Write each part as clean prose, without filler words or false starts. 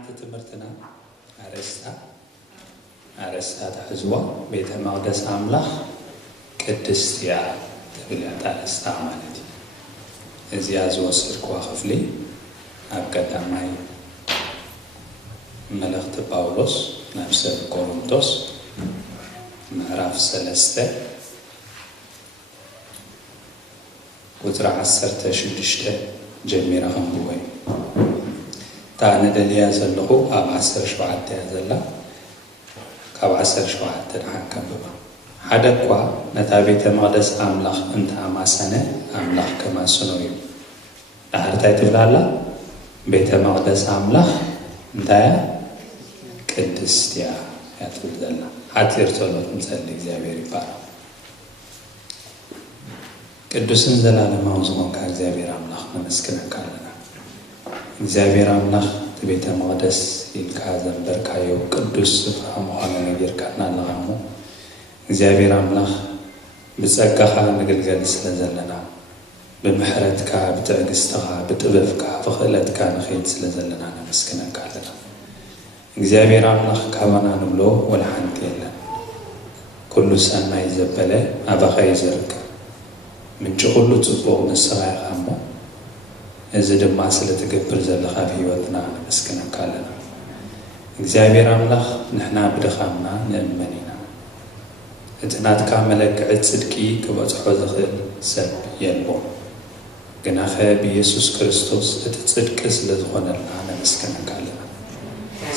لعنت تمرتنا أرستا تحزوا بيت مقدس أملاخ قدست يا تبلعت أرستا مالتي إذ يازو سركوا خفلي أبقى معي ملخت باولوس نفس كورنثوس معرف سلسته قطر 16 جميرا خنبوي تانا دليا زلخو أب 10 شوعات يزلا كاب 10 شوعات نحكم بما حدا كوا نتا بيت مقدس أملاخ انت أماسنة أملاخ كما سنوي لحرتاي تبلالا بيت مقدس أملاخ انت قدست يا تبدلنا حتى يرتولت نسأل እግዚአብሔር ይባላል ቅዱስን ዘላለማዊ ዝኾንካ እግዚአብሔር አምላኽ መስክነካ ኣለና እግዚአብሔር አምላኽ ቤተ መቅደስ ይልካ ዘንበርካዮ ቅዱስ ስፍራ መሆኑ ነገርካና ኣለኻሞ እግዚአብሔር አምላኽ ብጸጋኻ ንግልገል ስለዘለና ብምሕረትካ ብትዕግስትኻ ብጥበብካ ብኽእለትካ ንኸይድ ስለዘለና መስክነካ ኣለና እግዚአብሔር አምላኽ ካባና ንብሎ ወላ ሓንቲ የለን ኩሉ ሰናይ ዘበለ ኣባኻ ይዘርክ ምንጭ ኩሉ ጽቡቕ ንስኻ ኢኻ እሞ እዚ ድማ ስለትገብር ዘለኻ ብሂወትና መስክነካ ኣለና እግዚአብሔር አምላኽ ንሕና ብድኻምና ንእመን ኢና እቲ ናትካ መለክዒ ጽድቂ ክበጽሖ ዝኽእል ሰብ የልቦም ግናኸ ብኢየሱስ ክርስቶስ እቲ ጽድቂ ስለዝኾነልና መስክነካ ኣለና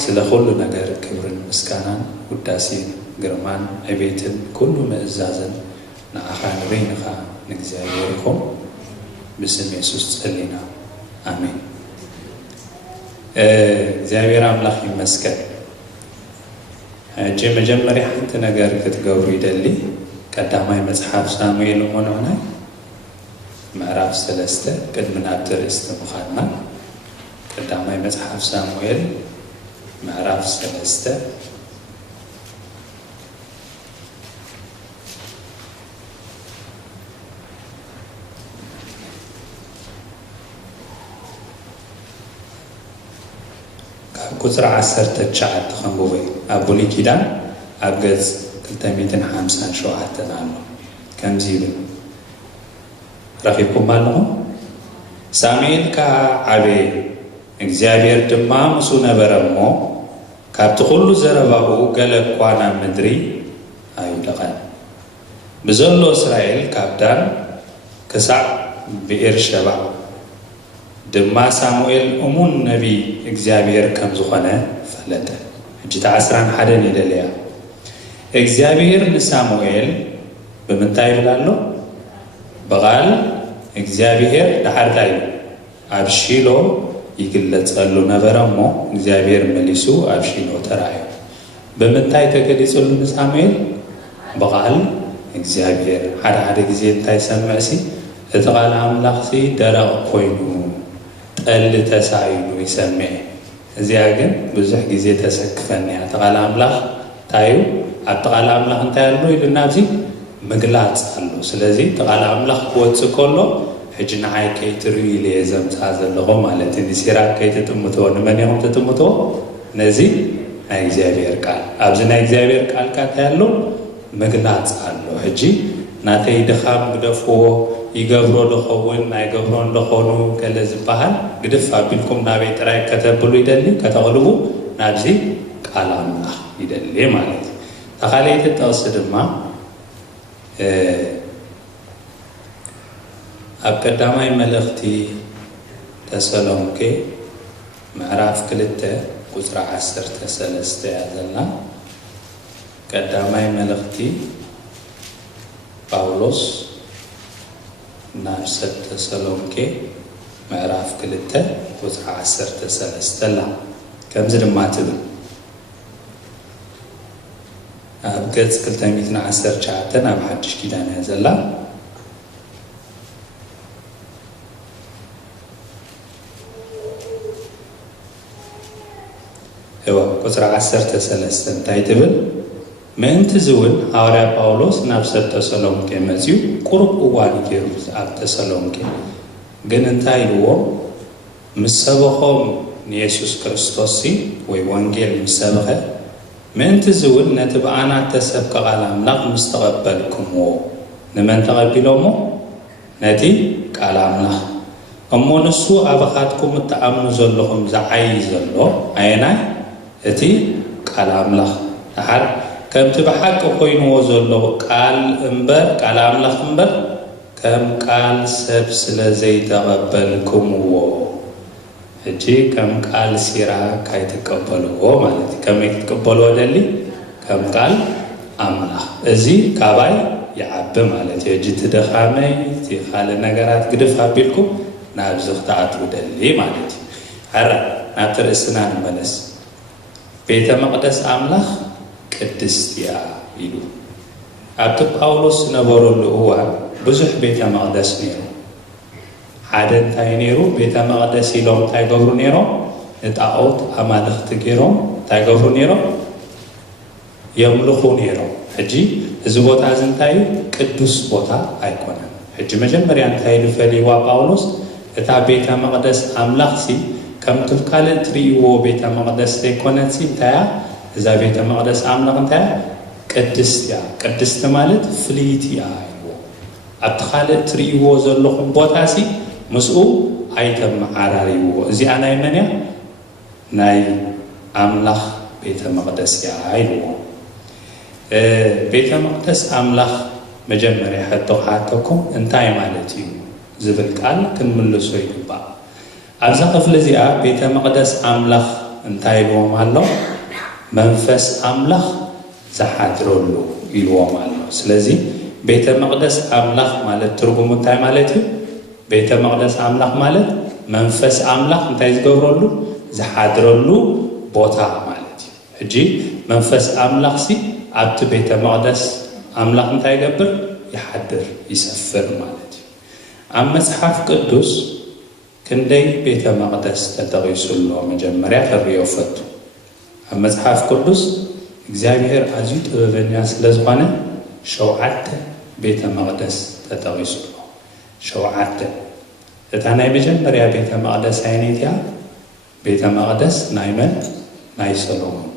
ስለ ኩሉ ነገር ክብርን ምስጋናን ውዳሴን ግርማን ዕቤትን ኩሉ ምእዛዝን ንዓኻ ንበይንኻ ንእግዚአብሔር ይኹን ብስም ኢየሱስ ጸሊና አሜን እግዚአብሔር አምላኽ ይመስገን መጀመሪያ ሓንቲ ነገር ክትገብሩ ይደሊ ቀዳማይ መጽሓፍ ሳሙኤል ሆኖና ምዕራፍ 3 ቅድሚ ናብቲ ርእስቲ ምዃንና ቀዳማይ መጽሓፍ ሳሙኤል ምዕራፍ 3 ቁጥር 19 ተኸንብቦ አቡሊ ኪዳን አብገጽ 257 አሎ ከምዚ ይብል ረኺብኩም ኣለኹ ሳሙኤል ከዓበ እግዚአብሔር ድማ ምሱ ነበረሞ ካብቲ ኩሉ ዘረባኡ ገለ እኳ ናብ ምድሪ ኣይውደቐን ብዘሎ እስራኤል ካብ ዳን ክሳዕ ብኤርሸባ ድማ ሳሙኤል እሙን ነቢ እግዚአብሔር ከም ዝኾነ ፈለጠ ሕጂ 11 ይደልያ እግዚአብሔር ንሳሙኤል ብምንታይ ይብላሎ በቃል እግዚአብሔር ዳሕርታይ ኣብ ሺሎ ይግለጸሉ ነበረሞ እግዚአብሔር መሊሱ ኣብ ሺሎ ተራእዩ ብምንታይ ተገሊጸሉ ንሳሙኤል በቃል እግዚአብሔር ሓደ ጊዜ እንታይ ሰምዕሲ እቲ ቃል አምላኽሲ ደረቕ ኮይኑ ጠል ተሳይሉ ይሰምዕ እዚያ ግን ብዙሕ ጊዜ ተሰክፈን ያ ተቃል አምላኽ ታዩ አተቃል አምላኽ እንታይ ኣሎ ኢልና እዚ ምግላጽ ኣሎ ስለዚ ተቃል አምላኽ ክወጽእ ከሎ ሕጂ ንዓይ ከይትርእዩ ኢለ ዘምፃ ዘለኹ ማለት እዚ ሲራክ ከይትጥምትዎ ንመን ኢኹም ትጥምትዎ ነዚ ናይ እግዚአብሔር ቃል ኣብዚ ናይ እግዚአብሔር ቃል እንታይ ኣሎ ምግላጽ ኣሎ ሕጂ ናተይ ድኻም ግደፍዎ ይገብሮ ለኸውን ናይ ገብሮ እንደኾኑ ገለ ዝበሃል ግድፍ አቢልኩም ናበይ ጥራይ ከተብሉ ይደሊ ከተቕልቡ ናብዚ ቃል አምላኽ ይደሊ ማለት ተኻለይቲ ጥቕሲ ድማ ኣብ ቀዳማይ መልእኽቲ ተሰሎንቄ ምዕራፍ 2 ቁጥሪ 13 ያዘልና ቀዳማይ መልእኽቲ ጳውሎስ ናብ ተሰሎንቄ ምዕራፍ 2 ቁጥሪ 13 ላ ከምዚ ድማ ትብል ኣብ ገጽ 219 ኣብ ሓድሽ ኪዳን እያ ዘላ ቁጥሪ 13 እንታይ ትብል ምእንቲ ዝውን ሐዋርያ ጳውሎስ ናብ ተሰሎንቄ መጺኡ ቁሩብ እዋን ገይሩ ኣብ ተሰሎንቄ ግን እንታይ ኢልዎ ምስ ሰበኾም نيسوس كريستوسي ويوانجيل مسابقة من تزول نتبعنا تسبق على أملاق مستقبلكم نمن تقبلومو نتي قال أملاق أمو نسو أبخاتكم التأمن زلهم زعي زلو أينا اتي قال أملاق أحد كم تبحق خوينو زلو قال انبر قال أملاق انبر كم قال سبس لزي تقبلكم هجي كم قال سيرا كاي تقبلوا مالتي كم يتقبلوا دلي كم قال أملاح ازي كاباي يعب مالتي هجي تدخامي تي خال نغرات قدف هابيلكم نابزخ تعطو دلي مالتي هرا نابتر اسنان ملس بيت مقدس أملاح قدستيا يلو أبتب أولوس نبورو اللي هو بزح بيت مقدس نيرو حدن تاي نيرو بيت مقدس يلوم تاي قبرو نيرو نتاقوت أمالخ تقيرو تاي قبرو نيرو يملخو نيرو حجي الزبوت عزن تاي قدس بوتا أيكونا حجي مجمريان تاي لفليوا باولوس اتا بيت مقدس أملاخ سي كم تلقال تريوو بيت مقدس تيكونا سي تايا إذا بيت مقدس أملاخ تايا قدستيا قدست مالت فليتيا أتخال تريوو زلخم بوتا سي مسؤول أيتم عراريو زي أنا يمنيا ناي أملاخ بيت المقدس يا عيلو بيت المقدس أملاخ مجمري حتى حاتكم انتاي مالتيو زبل قال كنملسو يبا أبزا قفل زي بيت المقدس أملاخ انتاي بو مالو منفس أملاخ زحادرولو يلو مالو سلازي بيت المقدس أملاخ مالت ترجمو انتاي مالتيو بيت مقدس أملاخ مالت منفس أملاخ انتاي زقبرولو زحادرولو بوتا مالتي هجي منفس أملاخ سي عبت بيت مقدس أملاخ انتاي قبر يحدر يسفر مالتي أما صحاف قدوس كندي بيت مقدس تتغيسلو مجمريا خريو فتو أما صحاف قدوس እግዚአብሔር አዚዩ ጥበበኛ ስለዝኾነ ሸውዓተ ቤተ መቅደስ ተጠቂሱሎ ሸውዓተ እታ ናይ መጀመርያ ቤተ መቅደስ አይነትያ ቤተ መቅደስ ናይ መን ናይ ሰሎሞን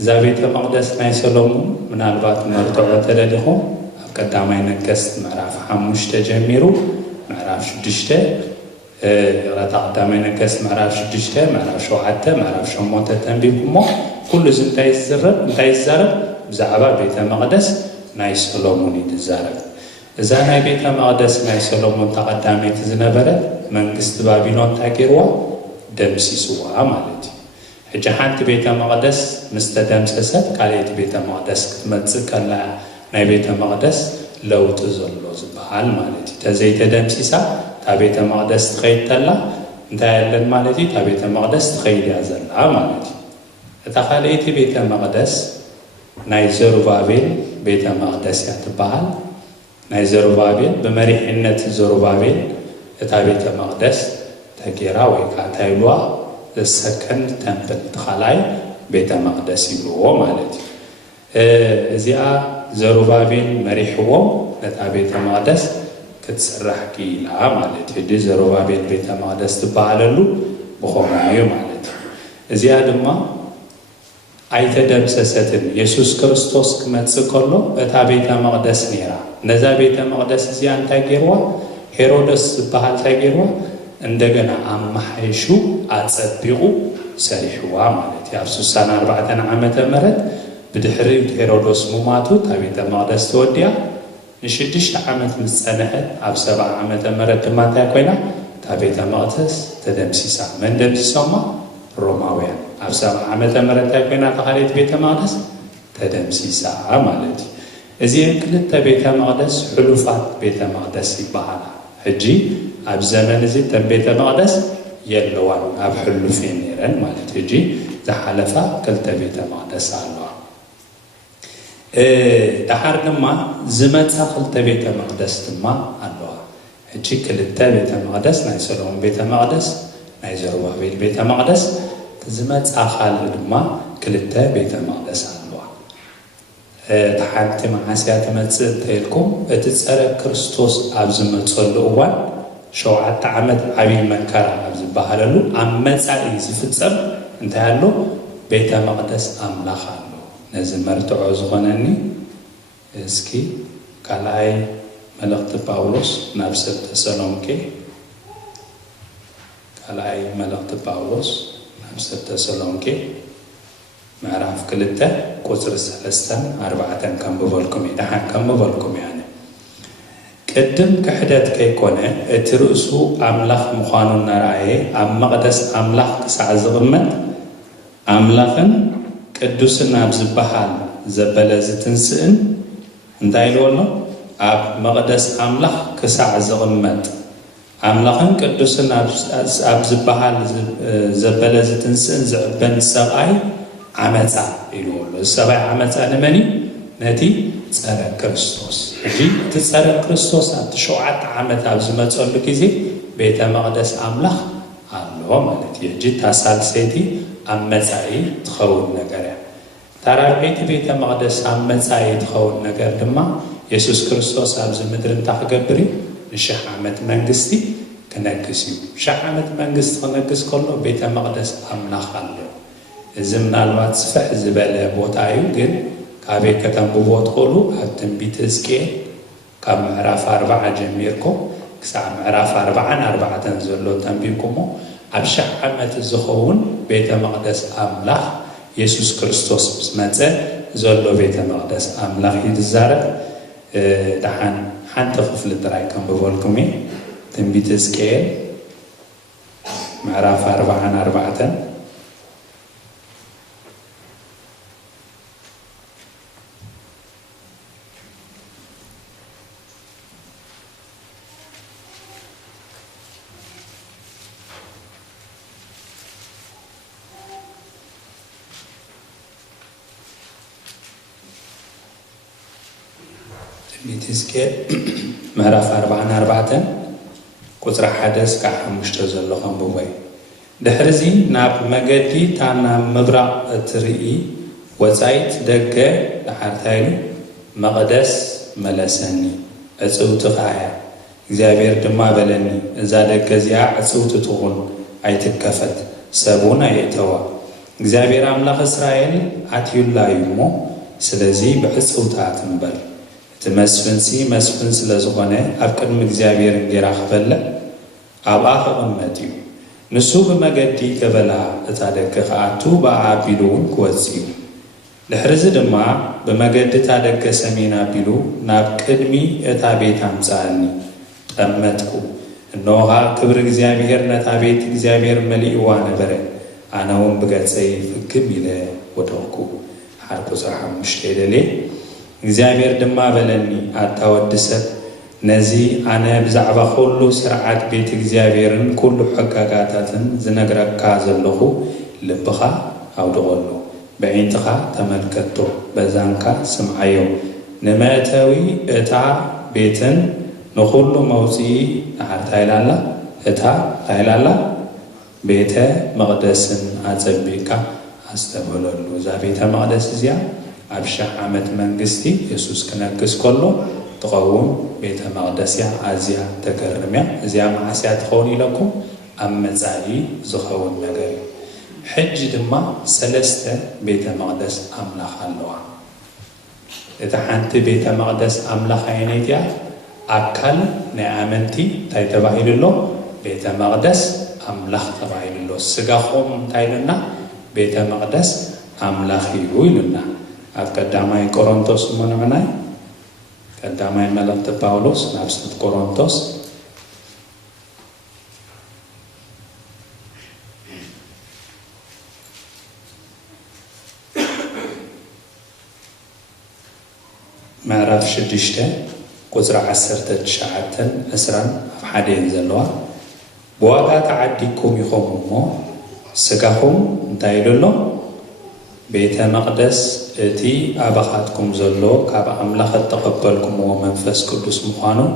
እዛ ቤተ መቅደስ ናይ ሰሎሞን ምናልባት መርተዖ ተደሊኹም ኣብ ቀዳማይ ነገሥት ምዕራፍ 5 ጀሚሩ ምዕራፍ 6 ረታ ቀዳማይ ነገሥት ምዕራፍ 6 ምዕራፍ 7 ምዕራፍ 8 ተንቢብኩሞ كل زنتاي الزرب بزعبا بيت مقدس ناي سلومون يتزارب إذا ناي بيت مقدس ناي سلومون تقدامي تزنبرت منقست بابلون تاكيروا دمسيسوا مالتي حجا حانت بيت مقدس مستدمسست قاليت بيت مقدس كتمتزك كلا ناي بيت مقدس لو تزلو زبحال مالتي تزيت دمسيسا تا بيت مقدس تخيل تلا انتا يلن مالتي تا بيت مقدس تخيل يازلا مالتي تخاليت بيت مقدس ناي زروبابيل بيت مقدس يتبعال ناي زروبابيل بمريحنة زروبابيل اتا بيت مقدس تاكيرا ويكا تايلوا السكن تنبل تخالاي بيت مقدس يلوه مالتي ازيا زروبابيل مريحوه اتا بيت مقدس كتسرح كيلا مالتي دي زروبابيل بيت مقدس تبعاللو بخومايو مالتي ازيا دما አይተደምሰሰትን ኢየሱስ ክርስቶስ ከመጽከሎ እታ ቤተ መቅደስ ኔራ ነዛ ቤተ መቅደስ እዚያ አንታገርዋ ሄሮድስ ባህል ታገርዋ እንደገና አማሐይሹ አጸቢቁ ሰሪሕዋ ማለት ያ 64 ዓመተ ምህረት ብድሕሪ ሄሮድስ ሙማቱ ታ ቤተ መቅደስ ተወዲያ ንሽድሽተ ዓመት ምጸነሐት ኣብ 7 ዓመተ ምህረት ድማ እንታይ ኮይና ታ ቤተ መቅደስ ተደምሲሳ መን ደምሲሶማ روماويان ኣብ 7 ዓመተ ምህረት ኮይና ተኻሊት ቤተ መቅደስ ተደምሲሳ ማለት እዚን ክልተ ቤተ መቅደስ ሕሉፋት ቤተ መቅደስ ይባሃላ ሕጂ ኣብ ዘመን እዚ ተ ቤተ መቅደስ የለዋን ኣብ ሕሉፍን ነረን ማለት ሕጂ ዝሓለፋ ክልተ ቤተ መቅደስ ኣለዋ دحر ድማ ዝመጻ ክልተ ቤተ መቅደስ ድማ ኣለዋ ሕጂ ክልተ ቤተ መቅደስ ናይ ሰሎሞን ቤተ መቅደስ ናይ ዘሩባቤል ቤተ መቅደስ ዝመጻ ኻል ድማ ክልተ ቤተ መቅደስ ኣለዋ ተሓንቲ መዓስያ ተመጽእ ተልኩም እቲ ጸረ ክርስቶስ ኣብ ዝመጸሉ እዋን 7 ዓመት ዓብይ መከራ ኣብ ዝበሃለሉ ኣብ መጻኢ ዝፍጸም እንታይ ኣሎ ቤተ መቕደስ ኣምላኽ ኣሎ ነዚ መርትዖ ዝኾነኒ እስኪ ካልኣይ መልእኽቲ ጳውሎስ ናብ ሰብ ተሰሎንቄ ካልኣይ መልእኽቲ ጳውሎስ ናብ ሰብ ተሰሎንቄ ምዕራፍ 2 ቁጽሪ 3-4 ከንብበልኩም እየ ድሓን ከንብበልኩም እየ ቅድም ክሕደት ከይኮነ እቲ ርእሱ ኣምላኽ ምዃኑ እናረኣየ ኣብ መቕደስ ኣምላኽ ክሳዕ ዝቕመጥ ኣምላኽን ቅዱስን ኣብ ዝበሃል ዘበለ ዝትንስእን እንታይ ኢልዎ ኣሎ ኣብ መቕደስ ኣምላኽ ክሳዕ ዝቕመጥ ኣምላኽን ቅዱስን ኣብ ዝበሃል ዘበለ ዝትንስእን ዝዕበን ሰብኣይ ዓመፃ ኢልዎ ኣሎ ሰብኣይ ዓመፃ ንመን ነቲ ጸረ ክርስቶስ ሕጂ እቲ ጸረ ክርስቶስ ኣብቲ 7 ዓመት ኣብ ዝመፀሉ ጊዜ ቤተ መቕደስ ኣምላኽ ኣሎ ማለት እዩ ሕጂ እታ ሳልሰይቲ ኣብ መጻኢ ትኸውን ነገር እያ እታ ራብዐይቲ ቤተ መቕደስ ኣብ መጻኢ ትኸውን ነገር ድማ ኢየሱስ ክርስቶስ ኣብዚ ምድሪ እንታይ ክገብር እዩ ን100 ዓመት መንግስቲ ክነግስ እዩ 100 ዓመት መንግስቲ ክነግስ ከሎ ቤተ መቕደስ ኣምላኽ ኣሎ እዚ ምናልባት ስፍሕ ዝበለ ቦታ እዩ ግን ካበይ ከተንብቦ ትኽእሉ ኣብ ትንቢት ሕዝቅኤል ካብ ምዕራፍ 40 ጀሚርኩም ክሳብ ምዕራፍ 44 ዘሎ ተንቢብኩሞ ኣብ 100 ዓመት ዝኸውን ቤተ መቕደስ ኣምላኽ ኢየሱስ ክርስቶስ ምስ መፀ ዘሎ ቤተ መቕደስ ኣምላኽ እዩ ዝዛረብ ድሓን ሓንቲ ክፍሊ ጥራይ ከንብበልኩም እየ ትንቢት ሕዝቅኤል ምዕራፍ 44 ትንቢት ሕዝቅኤል ምዕራፍ 44 ቁጽሪ 1-5 ዘሎ ከንብቦ እዩ ድሕሪዚ ናብ መገዲ እታ ናብ ምብራቕ እትርኢ ወፃኢት ደገ ድሓርታ ኢሉ መቕደስ መለሰኒ ዕፅውቲ ኸዓ እያ እግዚኣብሔር ድማ በለኒ እዛ ደገ እዚኣ ዕፅውቲ ትኹን ኣይትከፈት ሰብ እውን ኣየእተዋ እግዚኣብሔር ኣምላኽ እስራኤል ኣትዩላ እዩ እሞ ስለዚ ብዕፅውታ ትንበል እቲ መስፍንሲ መስፍን ስለ ዝኾነ ኣብ ቅድሚ እግዚኣብሔር እንጌራ ክበልዕ ኣብኣ ክቕመጥ እዩ ንሱ ብመገዲ ገበላ እታ ደገ ከኣቱ ብኣ ኣቢሉ እውን ክወፅ እዩ ድሕሪዚ ድማ ብመገዲ እታ ደገ ሰሜን ኣቢሉ ናብ ቅድሚ እታ ቤት ኣምፃእኒ ጠመጥኩ እነሆ ክብሪ እግዚኣብሔር ነታ ቤት እግዚኣብሔር መሊእዋ ነበረ ኣነ እውን ብገፀይ ፍግም ኢለ ወደቕኩ ሓር ቁጽሪ 5 የደልየ እግዚአብሔር ድማ በለኒ አታወድ ሰብ ነዚ አነ ብዛዕባ ሁሉ ስርዓት ቤት እግዚአብሔርን ኩሉ ሕግጋታትን ዝነግረካ ዘለኹ ልብኻ አውድቆሉ በዒንትኻ ተመልከቶ በዛንካ ስምዓዮ ንመእተዊ እታ ቤትን ንኹሉ መውፅኢ ታይላላ እታ ታይላላ ቤተ መቕደስን አጸቢካ አስተበለሉ እዛ ቤተ መቕደስ እዚያ ኣብ 100 ዓመት መንግስቲ ኢየሱስ ክነግስ ከሎ تقوم بيت مقدس أزيا تكرميا أزيا معسيا تخون لكم أما زعي زخون مجري حج دما سلسته بيت مقدس أملاخ اللوا إذا حنت بيت مقدس أملاخ عينيتيا أكل نعمتي تايتبعي له بيت مقدس أملاخ تبعي له سجاهم تايلنا بيت مقدس أملاخ يقولنا أفكدامي كورنثوس من مناي قدامي ملأت باولوس نفس كورنثوس معرف شدشته قزر 19 أسرا أفحدين زلوا بواقع تعديكم يخممو سقاهم انتايلو بيت مقدس اتي أبخاتكم زلو كاب أملاخ تقبلكم ومنفس قدس مخانو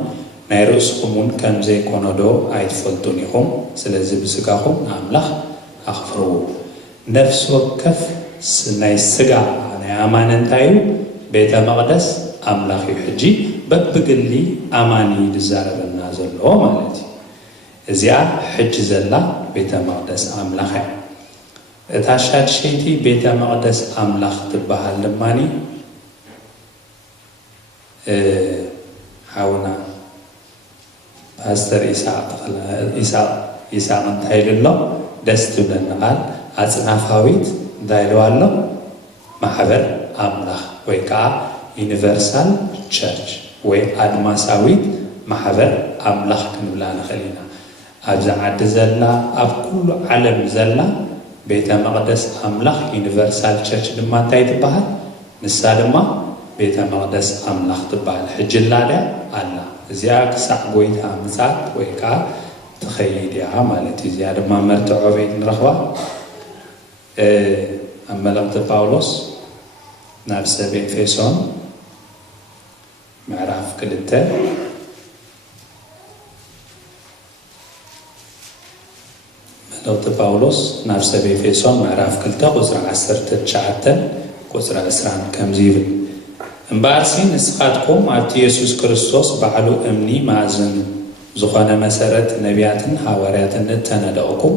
نيرسكمون كم زي كونودو عيد فلتونيكم سلازي بسقاهم أملاخ أخفرو نفس وكف سناي سقا أنا أمان انتايو بيت مقدس أملاخ يحجي ببقلي أماني دزارب النازل أو مالتي إذا حج زلا ቤተ መቅደስ አምላኽ እታሻድ ሸይቲ ቤተ መቅደስ አምላኽ ትበሃል ለማኒ ሓውና ፓስተር ኢሳቅ እንታይልሎ ደስ ትብለና ቃል አጽናፋዊት እንዳይለዋሎ ማሕበር አምላኽ ወይ ከዓ ዩኒቨርሳል ቸርች ወይ አድማሳዊት ማሕበር አምላኽ ክንብላ ንኽእል ኢና ኣብዛ ዓዲ ዘላ ኣብ ኩሉ ዓለም ዘላ ቤተ መቅደስ አምላኽ ዩኒቨርሳል ቸርች ድማ እንታይ ትበሃል ንሳ ድማ ቤተ መቅደስ አምላኽ ትበሃል ሕጅላ ድያ ኣላ እዚኣ ክሳዕ ጎይታ ምጽኣት ወይ ከዓ ትኸይድ እያ ማለት እዩ እዚኣ ድማ መርትዖ ቤት ንረኽባ ኣብ መልእኽቲ ጳውሎስ ናብ ሰብ ኤፌሶን ምዕራፍ 2 መልእኽቲ ጳውሎስ ናብ ሰብ ኤፌሶን ምዕራፍ 2 ቁጽሪ 19 ቁጽሪ 20 ከምዚ ይብል እምበኣርሲ ንስኻትኩም ኣብቲ ኢየሱስ ክርስቶስ ባዕሉ እምኒ ማእዝን ዝኾነ መሰረት ነቢያትን ሐዋርያትን ተነደቁኩም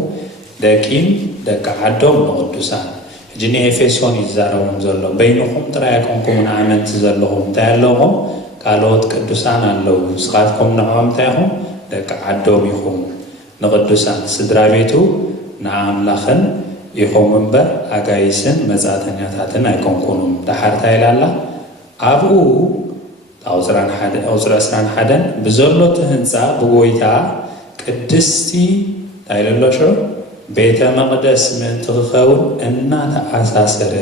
ደቂም ደቂ ዓዶም ንቅዱሳን ሕጂ ንኤፌሶን ይዛረቦም ዘሎ በይንኹም ጥራይ ኣይኮንኩም ንኣመንቲ ዘለኹም እንታይ ኣለኹም ካልኦት ቅዱሳን ኣለዉ ንስኻትኩም ንዖም እንታይ ኢኹም ደቂ ዓዶም ኢኹም ንቅዱሳን ስድራ ቤቱ ንኣምላኽን ኢኹም እምበር ኣጋይስን መጻተኛታትን ኣይኮንኩኑም ዳሓርታ ኢላላ ኣብኡ ኣውፅራ 21 ብዘሎ እቲ ህንፃ ብጎይታ ቅድስቲ ታይለሎሾ ቤተ መቅደስ ምእንቲ ክኸውን እናተኣሳሰረ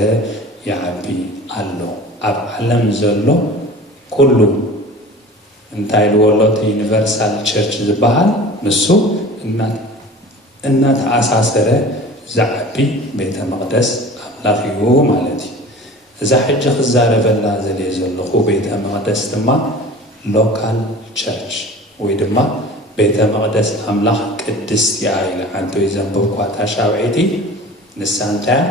ይዓቢ ኣሎ ኣብ ዓለም ዘሎ ኩሉ እንታይ ልወሎ እቲ ዩኒቨርሳል ቸርች ዝበሃል ንሱ እናተኣሳሰረ ዝዓቢ ቤተ መቅደስ ኣምላኽ እዩ ማለት እዩ እዛ ሕጂ ክዛረበላ ዘልየ ዘለኹ ቤተ መቅደስ ድማ ሎካል ቸርች ወይ ድማ ቤተ መቅደስ አምላኽ ቅድስት እያ ኢለ ሓንቲ ወይ ዘንብብኳ ታሻውዒቲ ንሳ እንታይ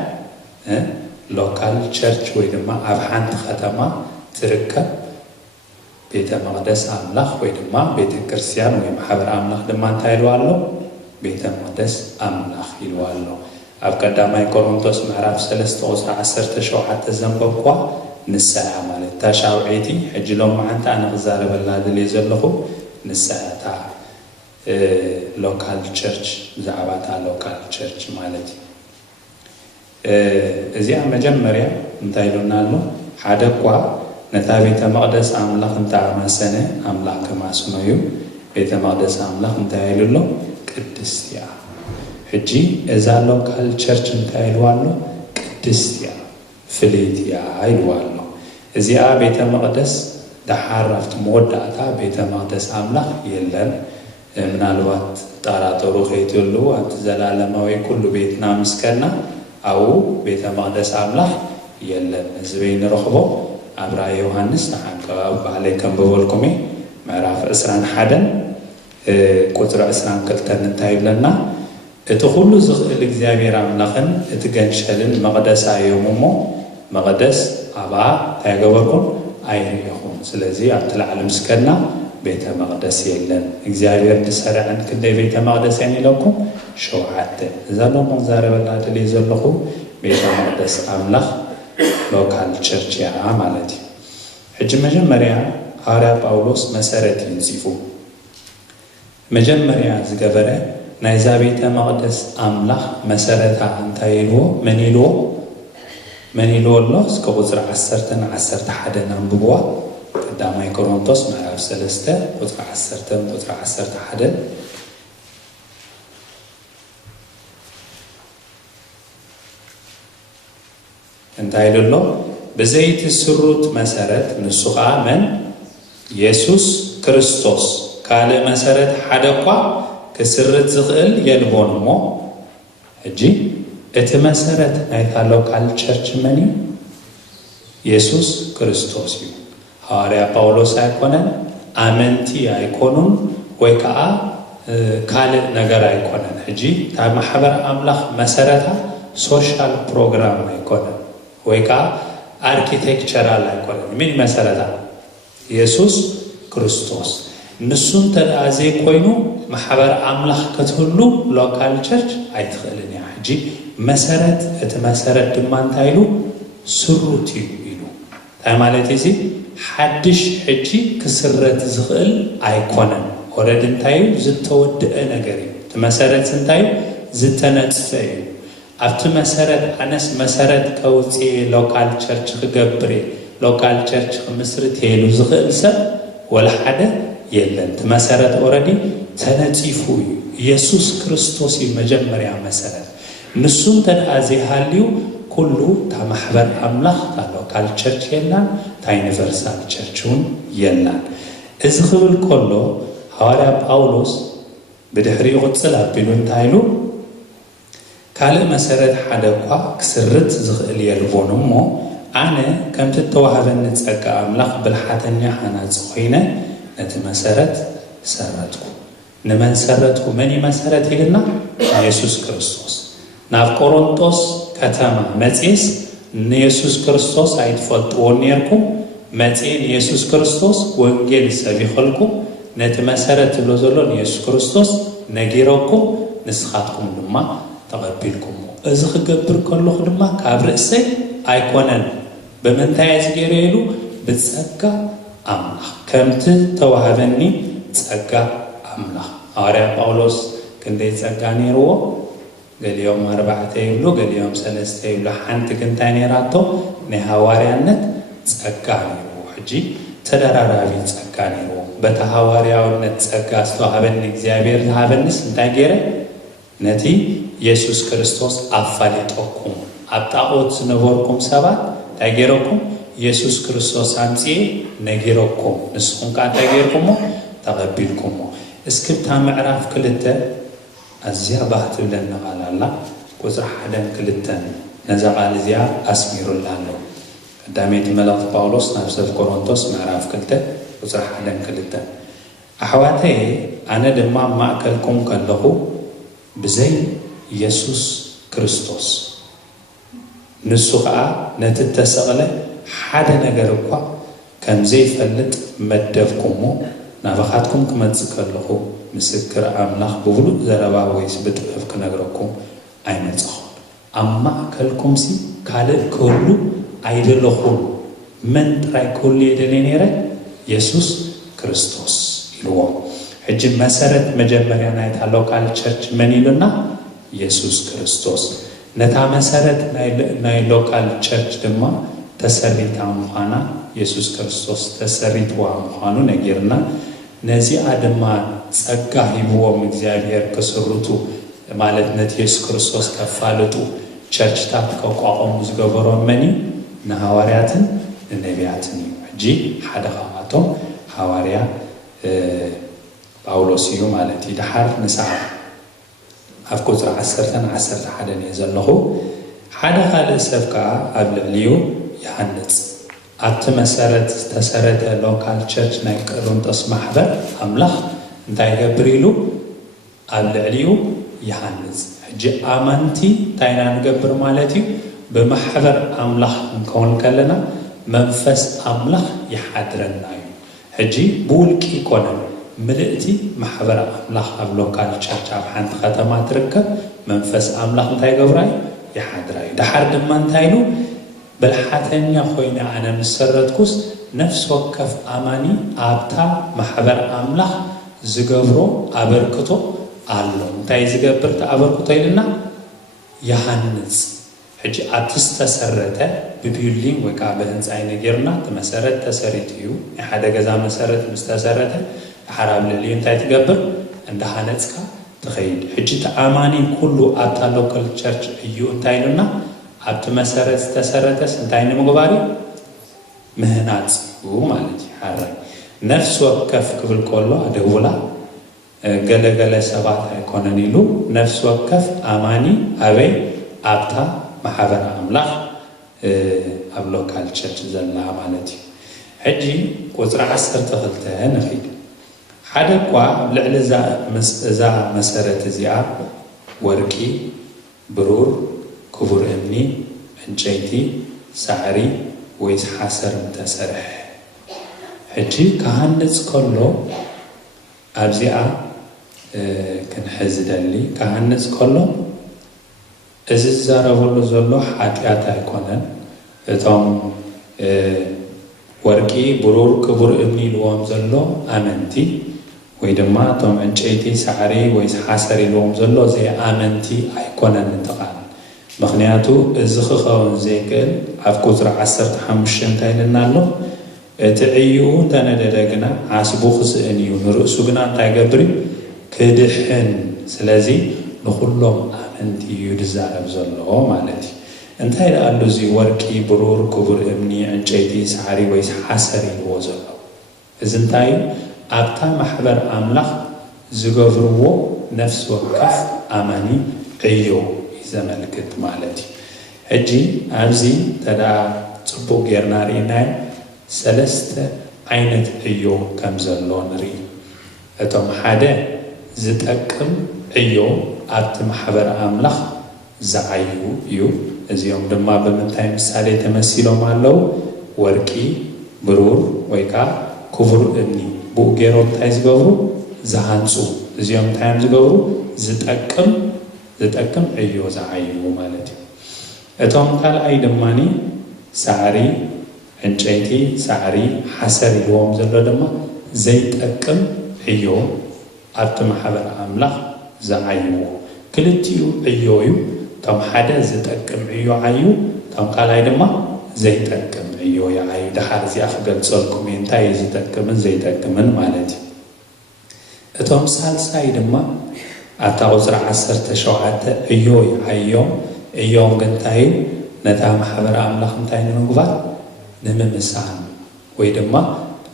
ሎካል ቸርች ወይ ድማ ኣብ ሓንቲ ከተማ ትርከብ ቤተ መቅደስ አምላኽ ወይ ድማ ቤተ ክርስቲያን ወይ ማሕበር አምላኽ ድማ እንታይ ኢልዋ ኣሎ ቤተ መቅደስ አምላኽ ኢልዋ ኣሎ ኣብ ቀዳማይ ቆሮንቶስ ምዕራፍ 3 ቁጽሪ 17 ዘንበብኳ ንሳ እያ ማለት ታሻውዒቲ ሕጂ ሎማዓንቲ ኣነ ክዛረበላ ድልየ ዘለኹ ንሳ እታ ሎካል ቸርች ብዛዕባታ ሎካል ቸርች ማለት እዩ እዚኣ መጀመርያ እንታይ ኢሉና ኣሎ ሓደ እኳ ነታ ቤተ መቅደስ አምላኽ እንተኣማሰነ አምላኽ ከማስኖ እዩ ቤተ መቅደስ አምላኽ እንታይ ኢሉሎ ቅድስት እያ ሕጂ እዛ ሎካል ቸርች እንታይ ኢልዋ ኣሎ ቅድስት እያ ፍልይቲ እያ ኢልዋ ኣሎ እዚኣ ቤተ መቅደስ ድሓር ኣብቲ መወዳእታ ቤተ መቅደስ አምላኽ የለን ምናልባት ጠራጠሩ ከይትሉ ኣብቲ ዘላለማዊ ኩሉ ቤትና ምስከና ኣብኡ ቤተ መቅደስ አምላኽ የለን እዚ በይ ንረኽቦ ኣብ ራእየ ዮሃንስ ንሓንከባቢ ባዕለይ ከንብበልኩም ምዕራፍ 21 ቁጽሪ 22 እንታይ ይብለና እቲ ኩሉ ዝኽእል እግዚኣብሔር አምላኽን እቲ ገንሸልን መቅደሳ እዮም እሞ መቅደስ ኣብኣ እንታይ ገበርኩም ኣይርኢኹም ስለዚ ኣብቲ ላዕሊ ምስከና ቤተ መቅደስ የለን እግዚኣብሔር ዝሰርዐን ክንደይ ቤተ መቅደስ እየን ኢለኩም 7 እዛ ሎሞ ዛረበላ ድልየ ዘለኹ ቤተ መቅደስ አምላኽ ሎካል ቸርች እያ ማለት እዩ ሕጂ መጀመርያ ሐዋርያ ጳውሎስ መሰረት ይንፂፉ መጀመርያ ዝገበረ ናይዛ ቤተ መቅደስ አምላኽ መሰረታ እንታይ ኢልዎ መን ኢልዎ ኣሎ እስከ ቁጽሪ 11 አንብብዋ ቀዳማይ ቆሮንቶስ ምዕራፍ 3 ቁጽሪ 10 ቁጽሪ 11 እንታይ ኢልሎ ብዘይቲ ስሩት መሰረት ንሱ ከዓ መን ኢየሱስ ክርስቶስ ካልእ መሰረት ሓደ እኳ ክስርት ዝኽእል የልቦን እሞ ሕጂ እቲ መሰረት ናይታ ሎካል ቸርች መን እዩ ኢየሱስ ክርስቶስ እዩ ሐዋርያ ጳውሎስ ኣይኮነን ኣመንቲ ኣይኮኑን ወይ ከዓ ካልእ ነገር ኣይኮነን ሕጂ እታ ማሕበር አምላኽ መሰረታ ሶሻል ፕሮግራም ኣይኮነን ወይ ከዓ አርኪቴክቸራል ኣይኮነን ምን መሰረታ ኢየሱስ ክርስቶስ ንሱ እንተደኣ ዘይኮይኑ محبر أملاخ كتهلو لوكال تشرش أيتخلن يا حجي مسارات مسارات دمان تايلو سروتي يلو تمالتي زي حدش حجي كسرت زغل أيقونن وردن تايل زتود نجاري مسارات سنتايل زتناتفاي أبت مسارات أنس مسارات كوتي لوكال تشرش خجبري لوكال تشرش مصرت هيلو زغل سب ولا حدا يلن مسارات أوردي تناتيفو يسوع كريستوس مجمريا مسارات نسون تنازي هاليو كله تمحبر أملاخ لوكال تشرش يلن تا يونيفرسال تشرشون يلن إذا خبر كله حواري باولوس بدحري غتسل أبيلون تايلو كاله مسارات حدا قا كسرت زغل يلفونمو أنا كم تتوهبن نتسقى أملاخ بالحتنيا حنا زخينة نت مسارات سرتكو نمن سرتكو مني مسارات يلنا يسوع كريستوس ناف كورنثوس كتاما متيس يسوع كريستوس أيتفلت ونيركم متين يسوع كريستوس وانجيل سبي خلكم نت مسارات لوزلون يسوع كريستوس نجيركم نسخاتكم لما تقبلكم إذا خجبر كله لما كابرسي أيقونن بمنتهى غيريلو بتسقى أملاخ كم توهبني تسقى أملاخ أرى باولوس كنتي تسقى نيرو قال يوم 4 يبلو قال يوم 3 يبلو حنت كنتاني راتو نهواريانت تسقى نيرو حجي تدرارابي تسقى نيرو بتهوارياونت تسقى استوهبني እግዚአብሔር ተሃበንስ እንታይ ገይረ ነቲ ኢየሱስ ክርስቶስ አፋሊጦኩም አጣዖት ዝነበርኩም ሰባት ታገይረኩም ኢየሱስ ክርስቶስ አንጺ ነጊረኩም ንስኹም ካንታገይርኩሞ ተቀቢልኩሞ እስክብታ ምዕራፍ ክልተ አዚያ ባህት ብለን ነቃላላ ቁጥር 1 ክልተን ነዛ ቃል እዚያ አስሚሩላለው ቀዳሜት መልእክት ጳውሎስ ናብ ሰብ ቆሮንቶስ ምዕራፍ 2 ቁጥር 1 ክልተን አሕዋተይ አነ ድማ ማእከልኩም ከለኹ ብዘይ ኢየሱስ ክርስቶስ ንሱ ከዓ ነቲ ተሰቕለ ሓደ ነገር እኳ ከም ዘይፈልጥ መደብኩሞ ናባኻትኩም ክመጽእ ከለኹ ምስክር ኣምላኽ ብብሉእ ዘረባ ወይስ ብጥበብ ክነግረኩም ኣይመጽኹን ኣብ ማእከልኩምሲ ካልእ ክህሉ ኣይደለኹም መን ጥራይ ክህሉ የደልየ ነይረ ኢየሱስ ክርስቶስ ኢልዎ ሕጂ መሰረት መጀመርያ ናይታ ሎካል ቸርች መን ኢሉና ኢየሱስ ክርስቶስ ነታ መሰረት ናይ ሎካል ቸርች ድማ ተሰሪታ ምዃና ኢየሱስ ክርስቶስ ተሰሪትዋ ምዃኑ ነጊርና ነዚኣ ድማ ጸጋ ሂብዎም እግዚአብሔር ክስሩቱ ማለት ነቲ ኢየሱስ ክርስቶስ ከፋልጡ ቸርችታት ከቋቋሙ ዝገበሮም መን ንሐዋርያትን ንነቢያትን ሕጂ ሓደ ካብኣቶም ሐዋርያ ጳውሎስ እዩ ማለት ይድሓር ንስዓ ኣብ ቁጥር 10-11 የዘለኹ ሓደ ካልእ ሰብ ከዓ ኣብ ልዕሊኡ ይሃንጽ ኣብቲ መሰረት ዝተሰረተ ሎካል ቸርች ናይ ቆሮንቶስ ማሕበር ኣምላኽ እንታይ ይገብር ኢሉ ኣብ ልዕሊኡ ይሃንጽ ሕጂ ኣማንቲ እንታይ ኢና ንገብር ማለት እዩ ብማሕበር ኣምላኽ ክንከውን ከለና መንፈስ ኣምላኽ ይሓድረና እዩ ሕጂ ብውልቂ ይኮነን ملئتي محبر أملاخ أبلوكال تشرش أب حنت ختمات تركب منفس أملاخ نتاي قبراي يحدراي دحر دمان تايلو بالحاتن يخوينا أنا مسردكوس نفس وكف أماني أبتا محبر أملاخ زقبرو أبركتو ألو نتاي زقبرت أبركتو إلنا يهنز حج أتستسرته ببيولين وكابهن زين غيرنا تمسرت تسريتيو حدا جزا مسرت مستسرته حرام للي انت تقبر عند حالتك تخيل حجة أماني كله أبتا لوكال تشرش أيو انتايلونا أبت مسارت تسارتس انتاين مقباري مهنات ومالتي حرام نفس وكف كفل كله أدولا قل سبات هيكوننيلو نفس وكف أماني أبي أبتا محابر أملاخ أب لوكال تشرش زلا مالتي حجي قطر 10 تخلتها نخيل حدا قوا لعل ذا مسارات زيا ورقي برور كبر امني انجيتي سعري ويس حسر متسرح حجي كهنص كله ابزيا كنحز دلي كهنس كله زاربولو زلو حاتيات ኣይኮነን እቶም ወርቂ ብሩር ክቡር እምኒ ልዎም ዘሎ ኣመንቲ ወይ ድማ እቶም ዕንጨይቲ ሳዕሪ ወይ ሓሰር ልዎም ዘሎ ዘይ ኣመንቲ ኣይኮነን እንትቃል ምክንያቱ እዚ ክኸውን ዘይክእል ኣብ ቁፅሪ 15 እንታይ ኢልና ኣሎ እቲ ዕዩ ተነደደ ግና ዓስቡ ክስእን እዩ ንርእሱ ግና እንታይ ገብር ክድሕን ስለዚ ንኩሎም ኣመንቲ እዩ ዝዛረብ ዘሎ ማለት እዩ እንታይ ደኣሉ እዚ ወርቂ ብሩር ክቡር እምኒ ዕንጨይቲ ሳዕሪ ወይ ሓሰር ይልዎ ዘሎ እዚ እንታይ ኣብታ ማሕበር ኣምላኽ ዝገብርዎ ነፍሲ ወከፍ ኣማኒ ዕዮ ዘመልክት ማለት እዩ ሕጂ ኣብዚ ተዳ ጽቡቕ ጌርና ርኢናዮ ሰለስተ ዓይነት ዕዮ ከም ዘሎ ንርኢ እቶም ሓደ ዝጠቅም ዕዮ ኣብቲ ማሕበር ኣምላኽ ዝዓዩ እዩ እዚኦም ድማ ብምንታይ ምሳሌ ተመሲሎም ኣለው ወርቂ ብሩር ወይ ከዓ ክቡር እምኒ ብኡ ገይሮም እንታይ ዝገብሩ ዝሃንፁ እዚኦም እንታይ ዝገብሩ ዝጠቅም ዕዮ ዝዓዩ ማለት እዩ እቶም ካልኣይ ድማኒ ሳዕሪ ዕንጨይቲ ሳዕሪ ሓሰር ኢልዎም ዘሎ ድማ ዘይጠቅም ዕዮ ኣብቲ ማሕበር ኣምላኽ ዝዓይዎ ክልቲኡ ዕዮ እዩ እቶም ሓደ ዝጠቅም ዕዮ ዓዩ እቶም ካልኣይ ድማ ዘይጠቅም ዕዮ ይዓዩ ድሓር እዚኣ ክገልፀልኩም እንታይ ዝጠቅምን ዘይጠቅምን ማለት እዩ እቶም ሳልሳይ ድማ ኣብታ ቁፅሪ 17 ዕዮ ይዓዮም ዕዮም እንታይ ነታ ማሕበር ኣምላኽ እንታይ ንምግባር ንምምሳን ወይ ድማ